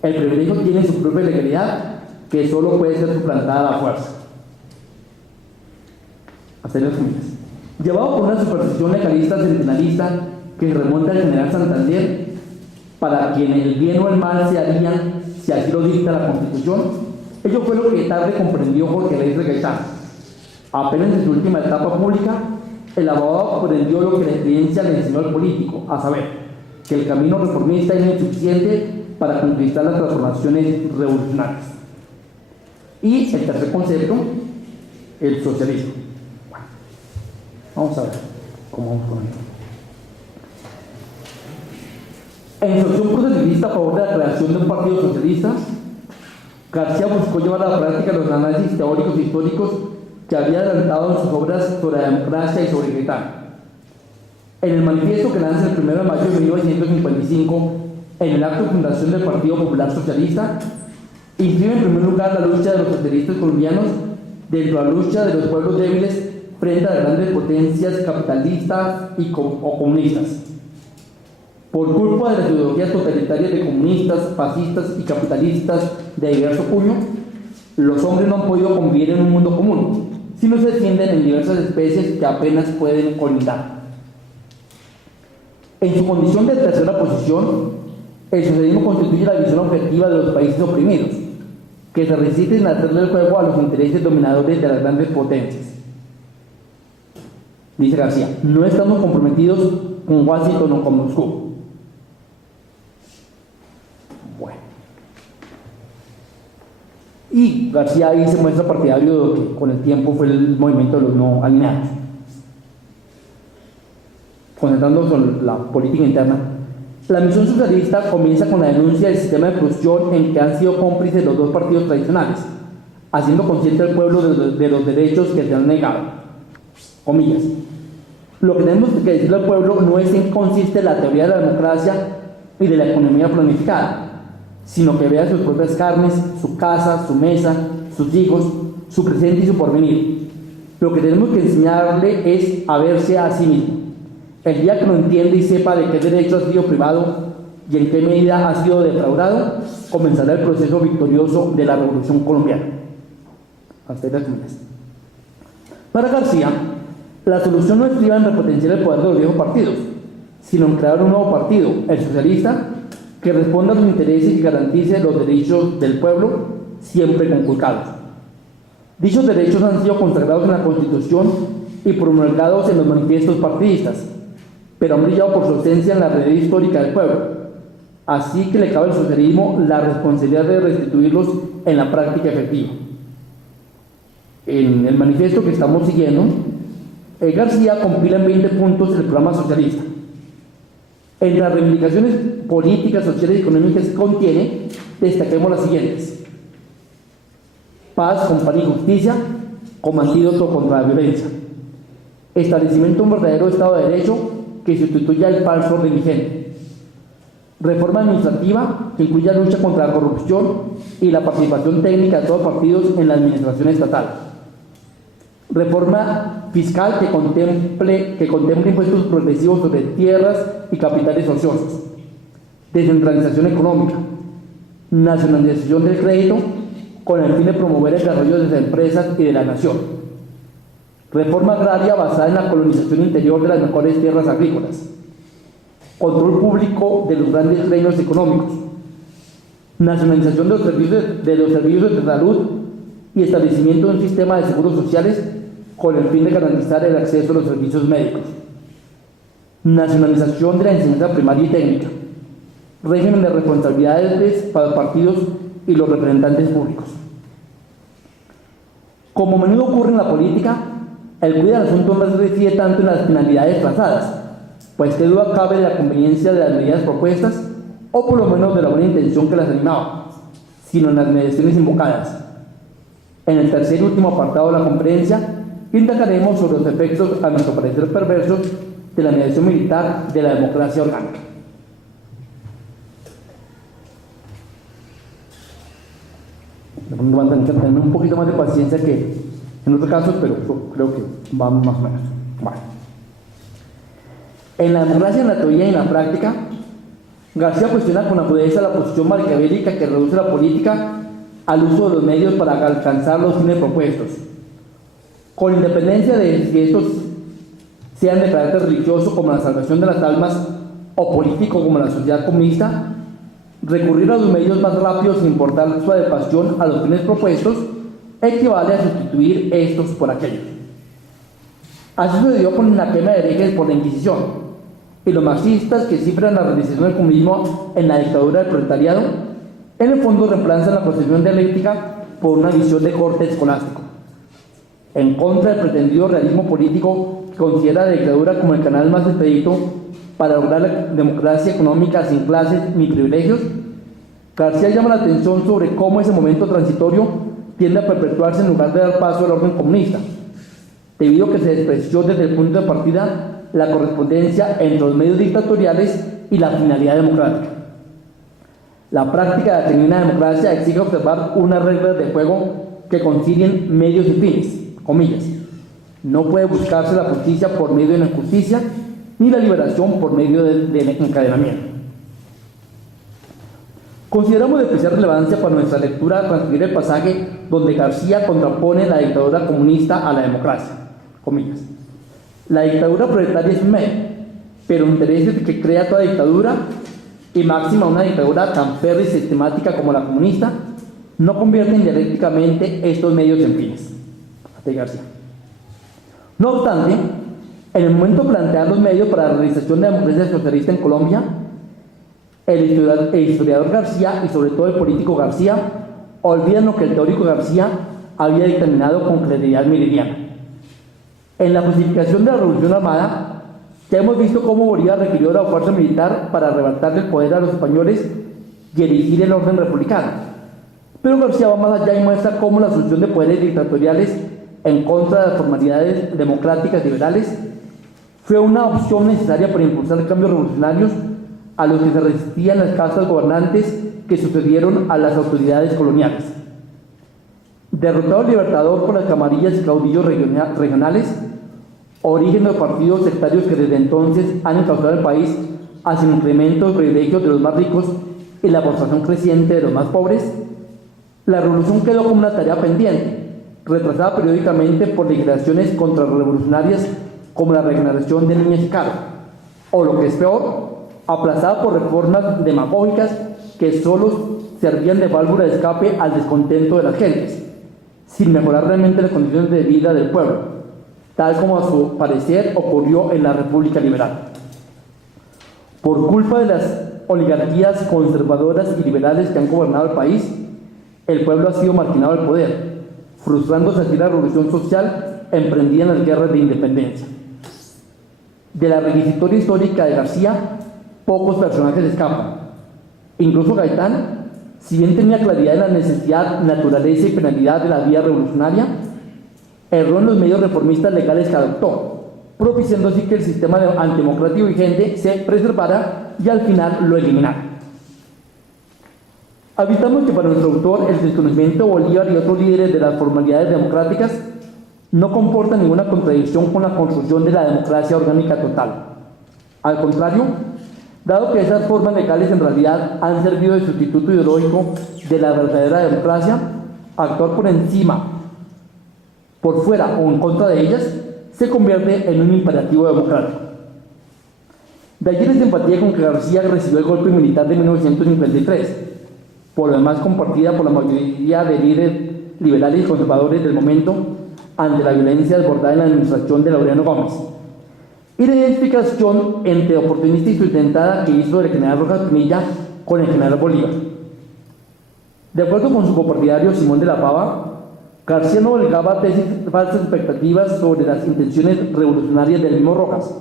El privilegio tiene su propia legalidad, que solo puede ser suplantada a la fuerza. Llevado por una superstición legalista centenarista que se remonta al general Santander, para quien el bien o el mal se harían si así lo dicta la Constitución, ello fue lo que tarde comprendió Jorge Reyes de Gaitán. Apenas en su última etapa pública, el abogado aprendió lo que la experiencia le enseñó al político, a saber, que el camino reformista es insuficiente para conquistar las transformaciones revolucionarias. Y el tercer concepto, el socialismo. Bueno, vamos a ver cómo vamos con esto. En su acción proselitista a favor de la creación de un partido socialista, García buscó llevar a la práctica los análisis teóricos e históricos que había adelantado en sus obras sobre la democracia y sobre Gaitán. En el manifiesto que lanza el 1 de mayo de 1955, en el acto de fundación del Partido Popular Socialista, inscribe en primer lugar la lucha de los socialistas colombianos dentro de la lucha de los pueblos débiles frente a las grandes potencias capitalistas o comunistas. Por culpa de las ideologías totalitarias de comunistas, fascistas y capitalistas de diverso cuño, los hombres no han podido convivir en un mundo común, sino se defienden en diversas especies que apenas pueden colindar. En su condición de tercera posición, el socialismo constituye la visión objetiva de los países oprimidos, que se resisten en hacerle el juego a los intereses dominadores de las grandes potencias. Dice García, no estamos comprometidos con Washington o con Moscú. Bueno. Y García ahí se muestra partidario de lo que con el tiempo fue el movimiento de los no alineados. Concentrándonos en la política interna, la misión socialista comienza con la denuncia del sistema de exclusión en que han sido cómplices los dos partidos tradicionales, haciendo consciente al pueblo de los derechos que se han negado. Comillas. Lo que tenemos que decirle al pueblo no es en qué consiste la teoría de la democracia y de la economía planificada, sino que vea sus propias carnes, su casa, su mesa, sus hijos, su presente y su porvenir. Lo que tenemos que enseñarle es a verse a sí mismo. El día que lo entienda y sepa de qué derecho ha sido privado y en qué medida ha sido defraudado, comenzará el proceso victorioso de la Revolución Colombiana. Hasta ahí las comidas. Para García, la solución no estriba en repotenciar el poder de los viejos partidos, sino en crear un nuevo partido, el socialista, que responda a los intereses y garantice los derechos del pueblo, siempre conculcados. Dichos derechos han sido consagrados en la Constitución y promulgados en los manifiestos partidistas, pero han brillado por su ausencia en la red histórica del pueblo. Así que le cabe al socialismo la responsabilidad de restituirlos en la práctica efectiva. En el manifiesto que estamos siguiendo, García compila en 20 puntos el programa socialista. En las reivindicaciones políticas, sociales y económicas que contiene, destaquemos las siguientes: paz, compañía y justicia como antídoto contra la violencia; establecimiento de un verdadero Estado de Derecho que sustituya el falso orden vigente; reforma administrativa que incluya lucha contra la corrupción y la participación técnica de todos los partidos en la administración estatal; reforma fiscal que contemple impuestos progresivos sobre tierras y capitales ociosos; descentralización económica; nacionalización del crédito con el fin de promover el desarrollo de las empresas y de la nación; reforma agraria basada en la colonización interior de las mejores tierras agrícolas; control público de los grandes reinos económicos; nacionalización de los servicios de salud y establecimiento de un sistema de seguros sociales con el fin de garantizar el acceso a los servicios médicos; nacionalización de la enseñanza primaria y técnica; régimen de responsabilidades para los partidos y los representantes públicos. Como a menudo ocurre en la política, el cuidado del asunto no reside tanto en las finalidades trazadas, pues qué duda cabe de la conveniencia de las medidas propuestas, o por lo menos de la buena intención que las animaba, sino en las mediaciones invocadas. En el tercer y último apartado de la conferencia, indagaremos sobre los efectos, a nuestro parecer perversos, de la mediación militar de la democracia orgánica. Van a tener un poquito más de paciencia que en otros casos, pero creo que vamos más o menos. Bueno. En la democracia, en la teoría y en la práctica, García cuestiona con agudeza la posición maquiavélica que reduce la política al uso de los medios para alcanzar los fines propuestos. Con independencia de si estos sean de carácter religioso como la salvación de las almas o político como la sociedad comunista, recurrir a los medios más rápidos sin importar su adecuación a los fines propuestos equivale a sustituir estos por aquellos. Así sucedió con la quema de herejes por la Inquisición. y los marxistas que cifran la realización del comunismo en la dictadura del proletariado, en el fondo reemplazan la concepción dialéctica por una visión de corte escolástico, en contra del pretendido realismo político que considera la dictadura como el canal más expedito para lograr la democracia económica sin clases ni privilegios. García llama la atención sobre cómo ese momento transitorio tiende a perpetuarse en lugar de dar paso al orden comunista, debido a que se despreció desde el punto de partida la correspondencia entre los medios dictatoriales y la finalidad democrática. La práctica de la genuina democracia exige observar unas reglas de juego que concilien medios y fines, comillas. No puede buscarse la justicia por medio de la injusticia, ni la liberación por medio del encadenamiento. Consideramos de especial relevancia para nuestra lectura transcribir el pasaje donde García contrapone la dictadura comunista a la democracia, comillas. La dictadura proletaria es un medio, pero intereses que crea toda dictadura, y máxima una dictadura tan férrea y sistemática como la comunista, no convierten dialécticamente estos medios en fines. De García. No obstante, en el momento de plantear los medios para la realización de la democracia socialista en Colombia, el historiador García y sobre todo el político García olvidan lo que el teórico García había dictaminado con claridad meridiana. En la justificación de la Revolución Armada, ya hemos visto cómo Bolívar requirió la fuerza militar para arrebatarle el poder a los españoles y erigir el orden republicano. Pero García va más allá y muestra cómo la asunción de poderes dictatoriales en contra de las formalidades democráticas liberales fue una opción necesaria para impulsar cambios revolucionarios a los que se resistían las castas gobernantes que sucedieron a las autoridades coloniales. Derrotado el Libertador por las camarillas y caudillos regionales, origen de los partidos sectarios que desde entonces han encauzado el país hacia el incremento de privilegios de los más ricos y la aportación creciente de los más pobres, la revolución quedó como una tarea pendiente, retrasada periódicamente por legislaciones contrarrevolucionarias como la regeneración de niñas y cargos, o lo que es peor, aplazada por reformas demagógicas que solo servían de válvula de escape al descontento de las gentes, sin mejorar realmente las condiciones de vida del pueblo, tal como a su parecer ocurrió en la República Liberal. Por culpa de las oligarquías conservadoras y liberales que han gobernado el país, el pueblo ha sido marginado del poder, frustrándose así la revolución social emprendida en las guerras de independencia. De la requisitoria histórica de García, pocos personajes escapan. Incluso Gaitán, si bien tenía claridad de la necesidad, naturaleza y penalidad de la vía revolucionaria, erró en los medios reformistas legales que adoptó, propiciando así que el sistema antidemocrático vigente se preservara y al final lo eliminara. Advirtamos que para nuestro autor el desconocimiento de Bolívar y otros líderes de las formalidades democráticas no comporta ninguna contradicción con la construcción de la democracia orgánica total. Al contrario, dado que esas formas legales en realidad han servido de sustituto ideológico de la verdadera democracia, actuar por encima, por fuera o en contra de ellas se convierte en un imperativo democrático. De allí la simpatía con que García recibió el golpe militar de 1953, por lo demás compartida por la mayoría de líderes liberales y conservadores del momento ante la violencia desbordada en la administración de Laureano Gómez, y la identificación entre oportunista y sustentada que hizo el general Rojas Pinilla con el general Bolívar. De acuerdo con su copartidario Simón de la Pava, García no albergaba falsas expectativas sobre las intenciones revolucionarias del mismo Rojas,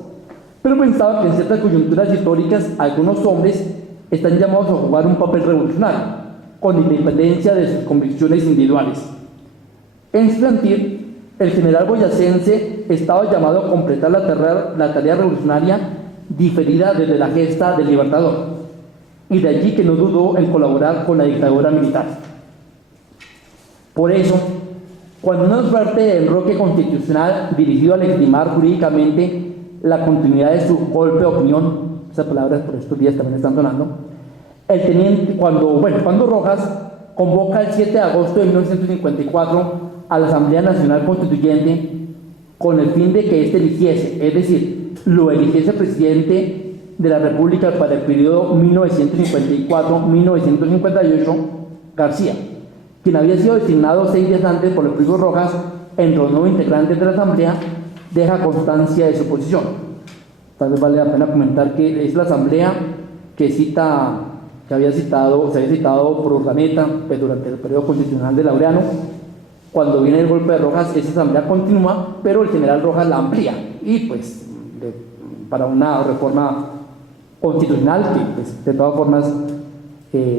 pero pensaba que en ciertas coyunturas históricas algunos hombres están llamados a jugar un papel revolucionario, con independencia de sus convicciones individuales. En su sentir, el general boyacense estaba llamado a completar la tarea revolucionaria diferida desde la gesta del Libertador, y de allí que no dudó en colaborar con la dictadura militar. Por eso, cuando una suerte de enroque constitucional dirigido a legitimar jurídicamente la continuidad de su golpe de opinión, esas palabras por estos días también están sonando, cuando Rojas convoca el 7 de agosto de 1954 a la Asamblea Nacional Constituyente con el fin de que éste eligiese, es decir, lo eligiese presidente de la República para el periodo 1954-1958, García, quien había sido designado 6 días antes por el propio Rojas entre los nuevos integrantes de la Asamblea, deja constancia de su posición. tal vez vale la pena comentar que es la asamblea que se había citado por Urdaneta, pues, durante el periodo constitucional de Laureano. Cuando viene el golpe de Rojas, esa asamblea continúa, pero el general Rojas la amplía, y pues para una reforma constitucional que, pues, de todas formas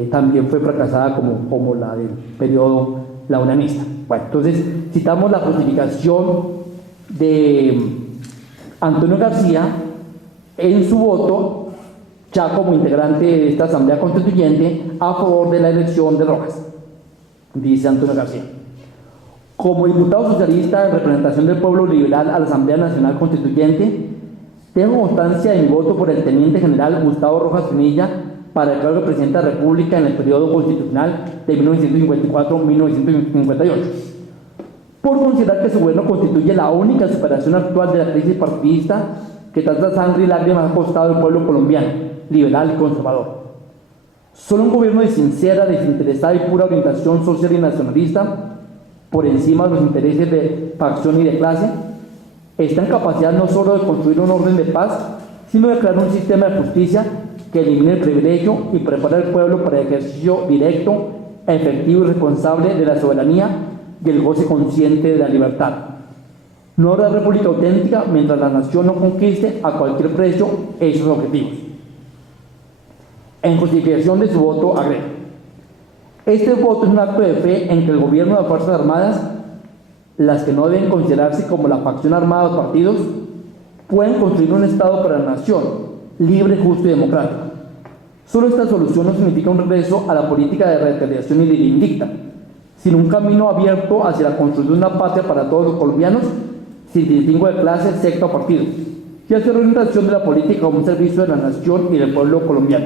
también fue fracasada como la del periodo laureanista. Bueno, entonces citamos la justificación de Antonio García en su voto, ya como integrante de esta asamblea constituyente, a favor de la elección de Rojas. Dice Antonio García: como diputado socialista en representación del pueblo liberal a la Asamblea Nacional Constituyente, tengo constancia de mi voto por el teniente general Gustavo Rojas Pinilla para el cargo de presidente de la República en el periodo constitucional de 1954-1958, por considerar que su gobierno constituye la única superación actual de la crisis partidista que tanta sangre y lágrimas ha costado al pueblo colombiano, liberal y conservador. Solo un gobierno de sincera, desinteresada y pura orientación social y nacionalista, por encima de los intereses de facción y de clase, está en capacidad no solo de construir un orden de paz, sino de crear un sistema de justicia que elimine el privilegio y prepare al pueblo para el ejercicio directo, efectivo y responsable de la soberanía y el goce consciente de la libertad. No habrá república auténtica mientras la nación no conquiste a cualquier precio esos objetivos. En justificación de su voto agrega: este voto es un acto de fe en que el gobierno de las Fuerzas Armadas, las que no deben considerarse como la facción armada de los partidos, pueden construir un Estado para la nación, libre, justo y democrático. Solo esta solución no significa un regreso a la política de retaliación y de indicta, sino un camino abierto hacia la construcción de una patria para todos los colombianos, sin distingo de clase, secta o partido, y hacia la orientación de la política como un servicio de la nación y del pueblo colombiano.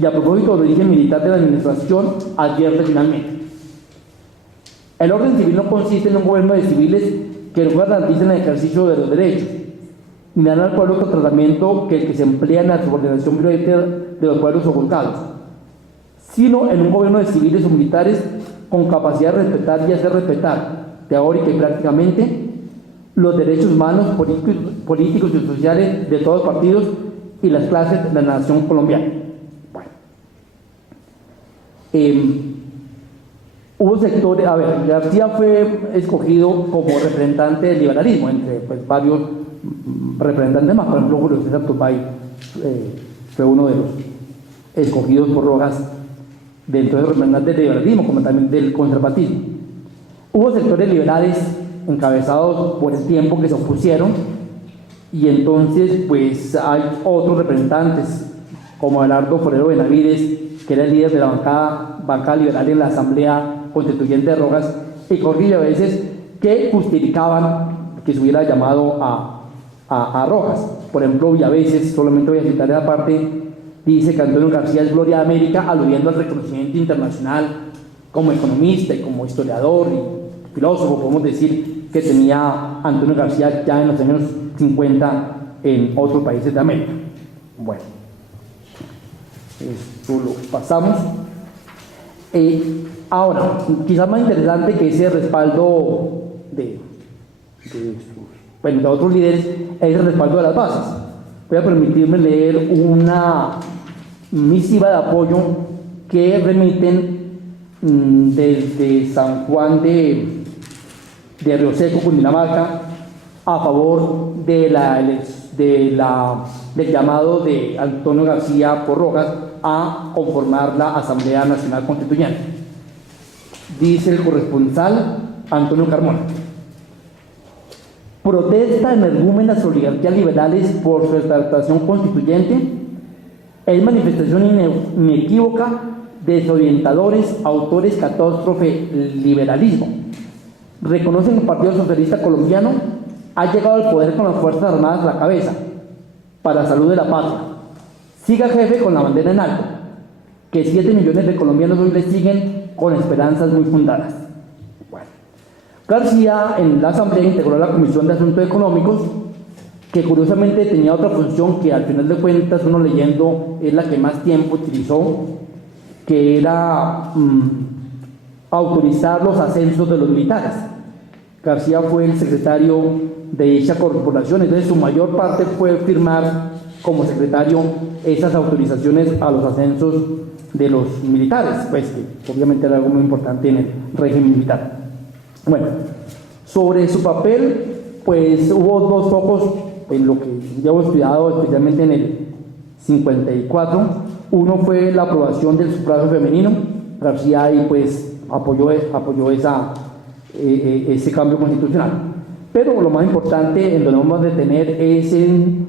Y a propósito del origen militar de la administración, advierte finalmente: el orden civil no consiste en un gobierno de civiles que no garanticen el ejercicio de los derechos, ni dan al pueblo otro tratamiento que el que se emplea en la subordinación violenta de los pueblos ocultados, sino en un gobierno de civiles o militares con capacidad de respetar y hacer respetar, teórica y prácticamente, los derechos humanos, políticos y sociales de todos los partidos y las clases de la nación colombiana. Hubo sectores, García fue escogido como representante del liberalismo entre, pues, varios representantes más. Por ejemplo, Julio César Turbay fue uno de los escogidos por Rojas dentro de los representantes del liberalismo, como también del conservatismo. Hubo sectores liberales encabezados por el tiempo que se opusieron, y entonces pues hay otros representantes como Abelardo Forero Benavides, que era el líder de la bancada liberal en la Asamblea Constituyente de Rojas, y Jorge a veces, que justificaban que se hubiera llamado a Rojas. Por ejemplo, Villaveses, solamente voy a citar esa parte, dice que Antonio García es gloria de América, aludiendo al reconocimiento internacional como economista y como historiador y filósofo, podemos decir, que tenía Antonio García ya en los años 50 en otros países de América. Bueno, esto lo pasamos. Ahora, quizás más interesante que ese respaldo de otros líderes es el respaldo de las bases. Voy a permitirme leer una misiva de apoyo que remiten desde San Juan de Río Seco, Cundinamarca, a favor del llamado de Antonio García por Rojas a conformar la Asamblea Nacional Constituyente. Dice el corresponsal Antonio Carmona: protesta energúmenas oligarquías liberales por su exaltación constituyente, es manifestación inequívoca de desorientadores, autores catástrofe liberalismo. Reconocen que el Partido Socialista Colombiano ha llegado al poder con las Fuerzas Armadas a la cabeza, para la salud de la patria. Siga jefe con la bandera en alto, que 7 millones de colombianos hoy le siguen con esperanzas muy fundadas. Bueno, García en la Asamblea integró la Comisión de Asuntos Económicos, que curiosamente tenía otra función que al final de cuentas, uno leyendo, es la que más tiempo utilizó, que era autorizar los ascensos de los militares. García fue el secretario de dicha corporación, entonces su mayor parte fue firmar como secretario esas autorizaciones a los ascensos de los militares, pues que obviamente era algo muy importante en el régimen militar. Bueno, sobre su papel, pues hubo dos focos en lo que ya hemos estudiado, especialmente en el 54. Uno fue la aprobación del sufragio femenino. García ahí pues apoyó ese cambio constitucional. Pero lo más importante en donde vamos a detener es en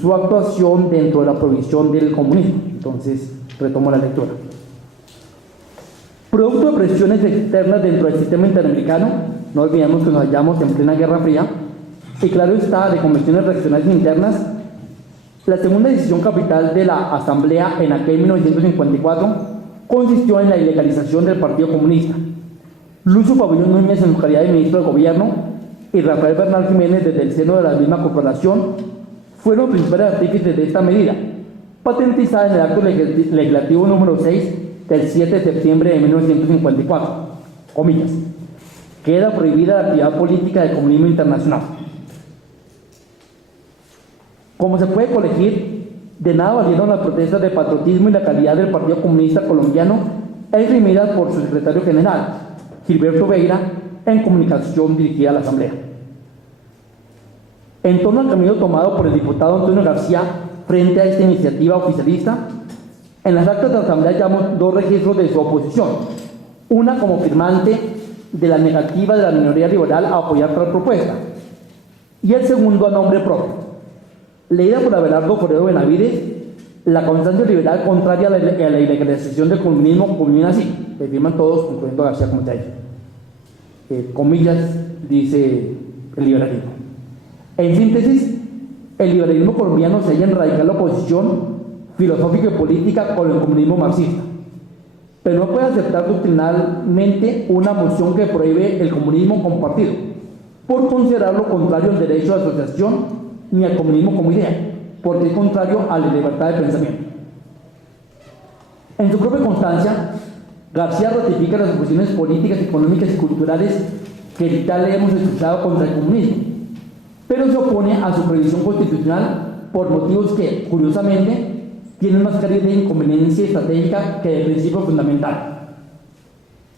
su actuación dentro de la provisión del comunismo. Entonces, retomo la lectura. Producto de presiones externas dentro del sistema interamericano, no olvidemos que nos hallamos en plena Guerra Fría, y claro está, de convenciones reaccionarias internas, la segunda decisión capital de la Asamblea en aquel 1954 consistió en la ilegalización del Partido Comunista. Lucio Pabellón Núñez, en su calidad de ministro de Gobierno, y Rafael Bernal Jiménez, desde el seno de la misma corporación, fueron los principales artífices de esta medida, patentizada en el acto legislativo número 6 del 7 de septiembre de 1954, comillas, queda prohibida la actividad política del comunismo internacional. Como se puede colegir, de nada valieron las protestas de patriotismo y la calidad del Partido Comunista Colombiano esgrimidas por su secretario general, Gilberto Beira, en comunicación dirigida a la Asamblea. En torno al camino tomado por el diputado Antonio García frente a esta iniciativa oficialista, en las actas de la Asamblea hallamos dos registros de su oposición, una como firmante de la negativa de la minoría liberal a apoyar tal propuesta, y el segundo a nombre propio. Leída por Abelardo Forero Benavides, la constancia liberal contraria a la ilegalización del comunismo culmina así, le firman todos, incluyendo a García, como te ha dicho. Comillas, dice el liberalismo. En síntesis, el liberalismo colombiano se halla en radical oposición filosófica y política con el comunismo marxista, pero no puede aceptar doctrinalmente una moción que prohíbe el comunismo compartido, por considerarlo contrario al derecho de asociación ni al comunismo como idea, porque es contrario a la libertad de pensamiento. En su propia constancia, García ratifica las oposiciones políticas, económicas y culturales que ya le hemos escuchado contra el comunismo, pero se opone a su prohibición constitucional por motivos que, curiosamente, tienen más carga de inconveniencia estratégica que de principio fundamental,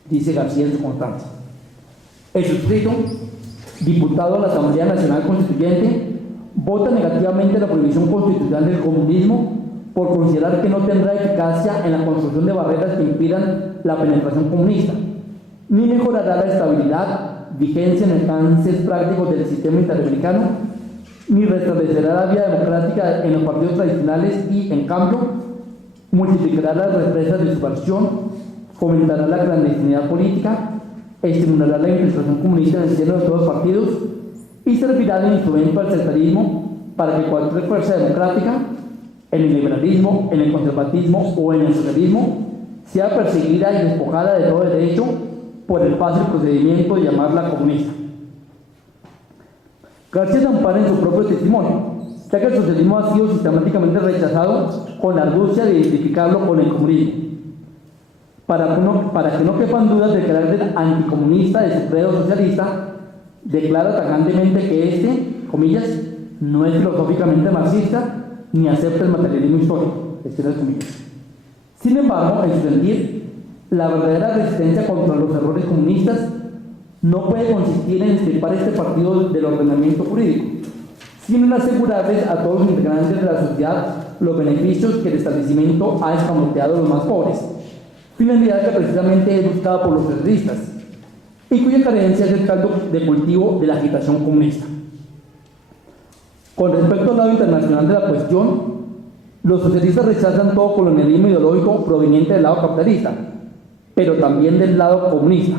dice García en su constancia. El suscrito, diputado a la Asamblea Nacional Constituyente, vota negativamente la prohibición constitucional del comunismo por considerar que no tendrá eficacia en la construcción de barreras que impidan la penetración comunista, ni mejorará la estabilidad, vigencia en alcances prácticos del sistema interamericano, ni restablecerá la vía democrática en los partidos tradicionales y, en cambio, multiplicará las represas de subversión, fomentará la clandestinidad política, estimulará la infiltración comunista en el seno de todos los partidos y servirá de instrumento al sectarismo para que cualquier fuerza democrática, en el liberalismo, en el conservatismo o en el socialismo, sea perseguida y despojada de todo derecho por el fácil procedimiento de llamarla comunista. García se ampara en su propio testimonio, ya que el socialismo ha sido sistemáticamente rechazado con la argucia de identificarlo con el comunismo. Para que no quepan dudas del carácter anticomunista de su credo socialista, declara tajantemente que este, comillas, no es filosóficamente marxista ni acepta el materialismo histórico. Sin embargo, en su sentir, la verdadera resistencia contra los errores comunistas no puede consistir en extirpar este partido del ordenamiento jurídico, sino en asegurarles a todos los integrantes de la sociedad los beneficios que el establecimiento ha escamoteado a los más pobres, finalidad que precisamente es buscada por los terroristas y cuya carencia es el caldo de cultivo de la agitación comunista. Con respecto al lado internacional de la cuestión, los socialistas rechazan todo colonialismo ideológico proveniente del lado capitalista, pero también del lado comunista.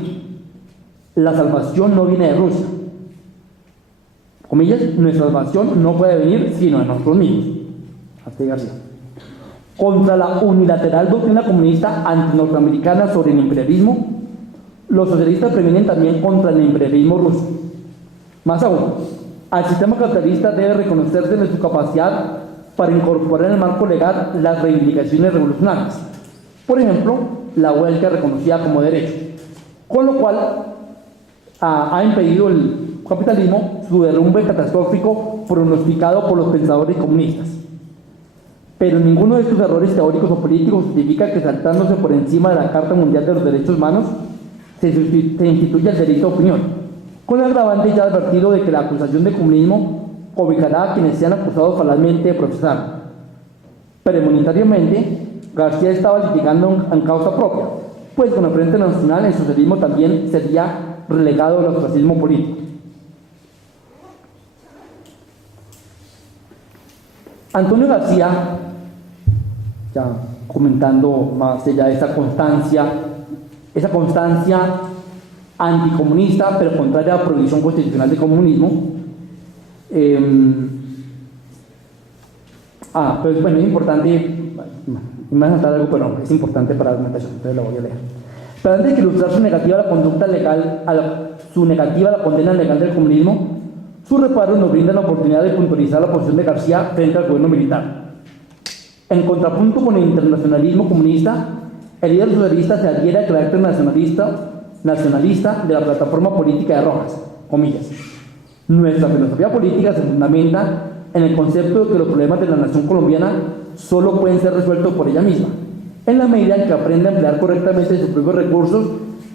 La salvación no viene de Rusia. Comillas, nuestra salvación no puede venir sino de nosotros mismos. Hasta García. Contra la unilateral doctrina comunista antinorteamericana sobre el imperialismo, los socialistas previenen también contra el imperialismo ruso. Más aún, al sistema capitalista debe reconocerse de su capacidad para incorporar en el marco legal las reivindicaciones revolucionarias, por ejemplo, la huelga reconocida como derecho, con lo cual ha impedido el capitalismo su derrumbe catastrófico pronosticado por los pensadores comunistas. Pero ninguno de estos errores teóricos o políticos justifica que, saltándose por encima de la Carta Mundial de los Derechos Humanos, se instituya el derecho a opinión, con el agravante ya advertido de que la acusación de comunismo ubicará a quienes sean acusados falazmente de procesar. Premonitariamente, García estaba litigando en causa propia, pues con el Frente Nacional el socialismo también sería relegado al ostracismo político. Antonio García, ya comentando más allá de esa constancia anticomunista, pero contraria a la prohibición constitucional del comunismo. Pues bueno, es importante, me va a saltar algo, pero es importante para la argumentación, entonces lo voy a leer. Pero antes de ilustrar su negativa a la conducta legal, su negativa a la condena legal del comunismo, sus reparos nos brindan la oportunidad de puntualizar la posición de García frente al gobierno militar. En contrapunto con el internacionalismo comunista, el líder socialista se adhiere al carácter nacionalista de la plataforma política de Rojas, comillas. Nuestra filosofía política se fundamenta en el concepto de que los problemas de la nación colombiana solo pueden ser resueltos por ella misma, en la medida en que aprende a emplear correctamente sus propios recursos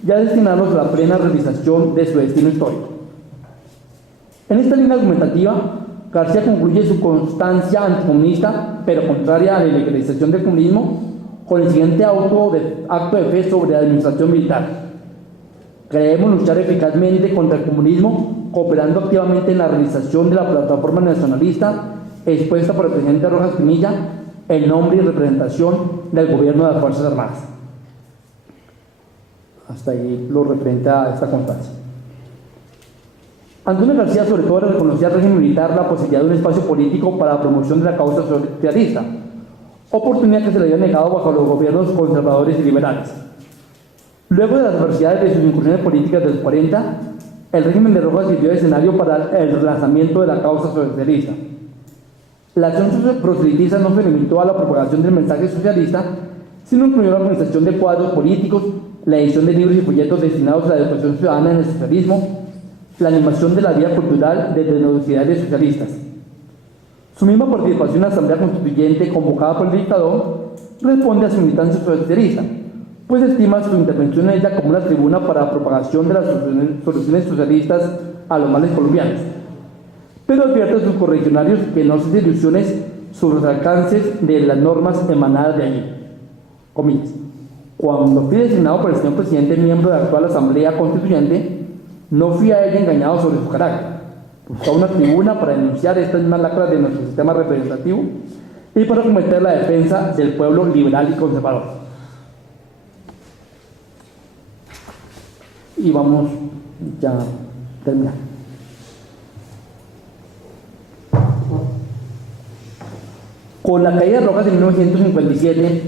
y a destinarlos a la plena realización de su destino histórico. En esta línea argumentativa, García concluye su constancia anticomunista, pero contraria a la legalización del comunismo, con el siguiente acto de fe sobre la administración militar. Creemos luchar eficazmente contra el comunismo, cooperando activamente en la realización de la plataforma nacionalista expuesta por el presidente Rojas Pinilla, en nombre y representación del gobierno de las Fuerzas Armadas. Hasta ahí lo referente a esta constancia. Antonio García sobre todo reconocía al régimen militar la posibilidad de un espacio político para la promoción de la causa socialista, oportunidad que se le había negado bajo los gobiernos conservadores y liberales. Luego de las adversidades de sus incursiones políticas de los 40, el régimen de Rojas sirvió de escenario para el relanzamiento de la causa socialista. La acción proselitista no se limitó a la propagación del mensaje socialista, sino incluyó la organización de cuadros políticos, la edición de libros y folletos destinados a la educación ciudadana en el socialismo, la animación de la vida cultural desde los ideales socialistas. Su misma participación en la Asamblea Constituyente convocada por el dictador responde a su militancia socialista, pues estima su intervención en ella como una tribuna para la propagación de las soluciones socialistas a los males colombianos. Pero advierte a sus correligionarios que no se den ilusiones sobre los alcances de las normas emanadas de allí. Comillas. Cuando fui designado por el señor presidente miembro de la actual Asamblea Constituyente, no fui a ella engañado sobre su carácter. Buscaba una tribuna para denunciar estas mismas lacras de nuestro sistema representativo y para cometer la defensa del pueblo liberal y conservador. Y vamos ya a terminar. Con la caída de Rojas en 1957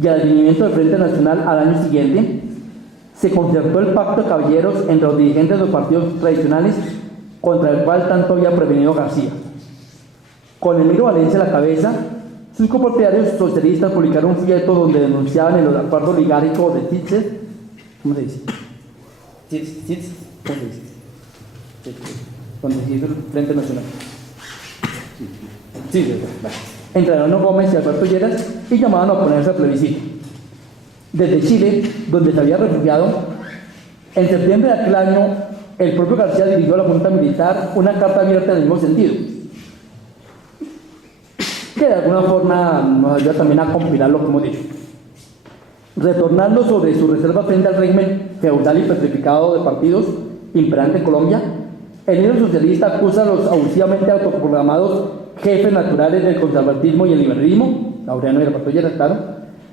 y el advenimiento del Frente Nacional al año siguiente, se concertó el pacto de caballeros entre los dirigentes de los partidos tradicionales contra el cual tanto había prevenido García. Con Emilio Valencia a la cabeza, sus copropietarios socialistas publicaron un folleto donde denunciaban el acuerdo oligárquico de Titz, ¿cómo se dice? Titz, ¿cómo se dice? Donde se hizo el Frente Nacional. Sí, vale. Entre Alonso Gómez y Alberto Lleras, y llamaban a oponerse al plebiscito. Desde Chile, donde se había refugiado, en septiembre de aquel año, el propio García dirigió a la Junta Militar una carta abierta en el mismo sentido, que de alguna forma nos ayuda también a compilarlo, como dicho. Retornando sobre su reserva frente al régimen feudal y petrificado de partidos imperante en Colombia, el líder socialista acusa a los abusivamente autoproclamados jefes naturales del conservatismo y el liberalismo, Laureano y Alberto Lleras, claro,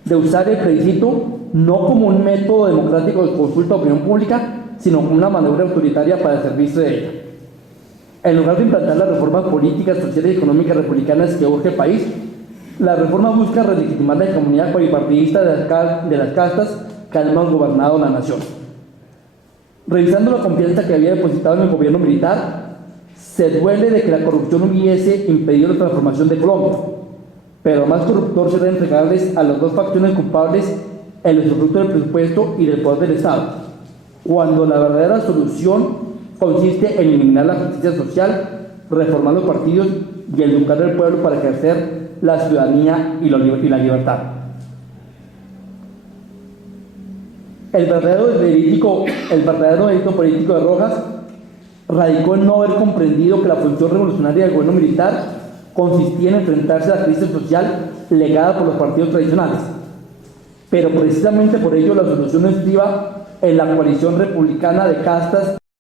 de usar el plebiscito no como un método democrático de consulta a opinión pública, sino como una maniobra autoritaria para servirse de ella. En lugar de implantar las reformas políticas, sociales y económicas republicanas que urge el país, la reforma busca relegitimar la hegemonía bipartidista de las castas que han gobernado la nación. Revisando la confianza que había depositado en el gobierno militar, se duele de que la corrupción hubiese impedido la transformación de Colombia, pero más corruptor será entregarles a las dos facciones culpables el usufructo del presupuesto y del poder del Estado. cuando la verdadera solución consiste en eliminar la justicia social, reformar los partidos y educar al pueblo para ejercer la ciudadanía y la libertad. El verdadero delito político de Rojas radicó en no haber comprendido que la función revolucionaria del gobierno militar consistía en enfrentarse a la crisis social legada por los partidos tradicionales. Pero precisamente por ello la solución no estriba en la coalición republicana de castas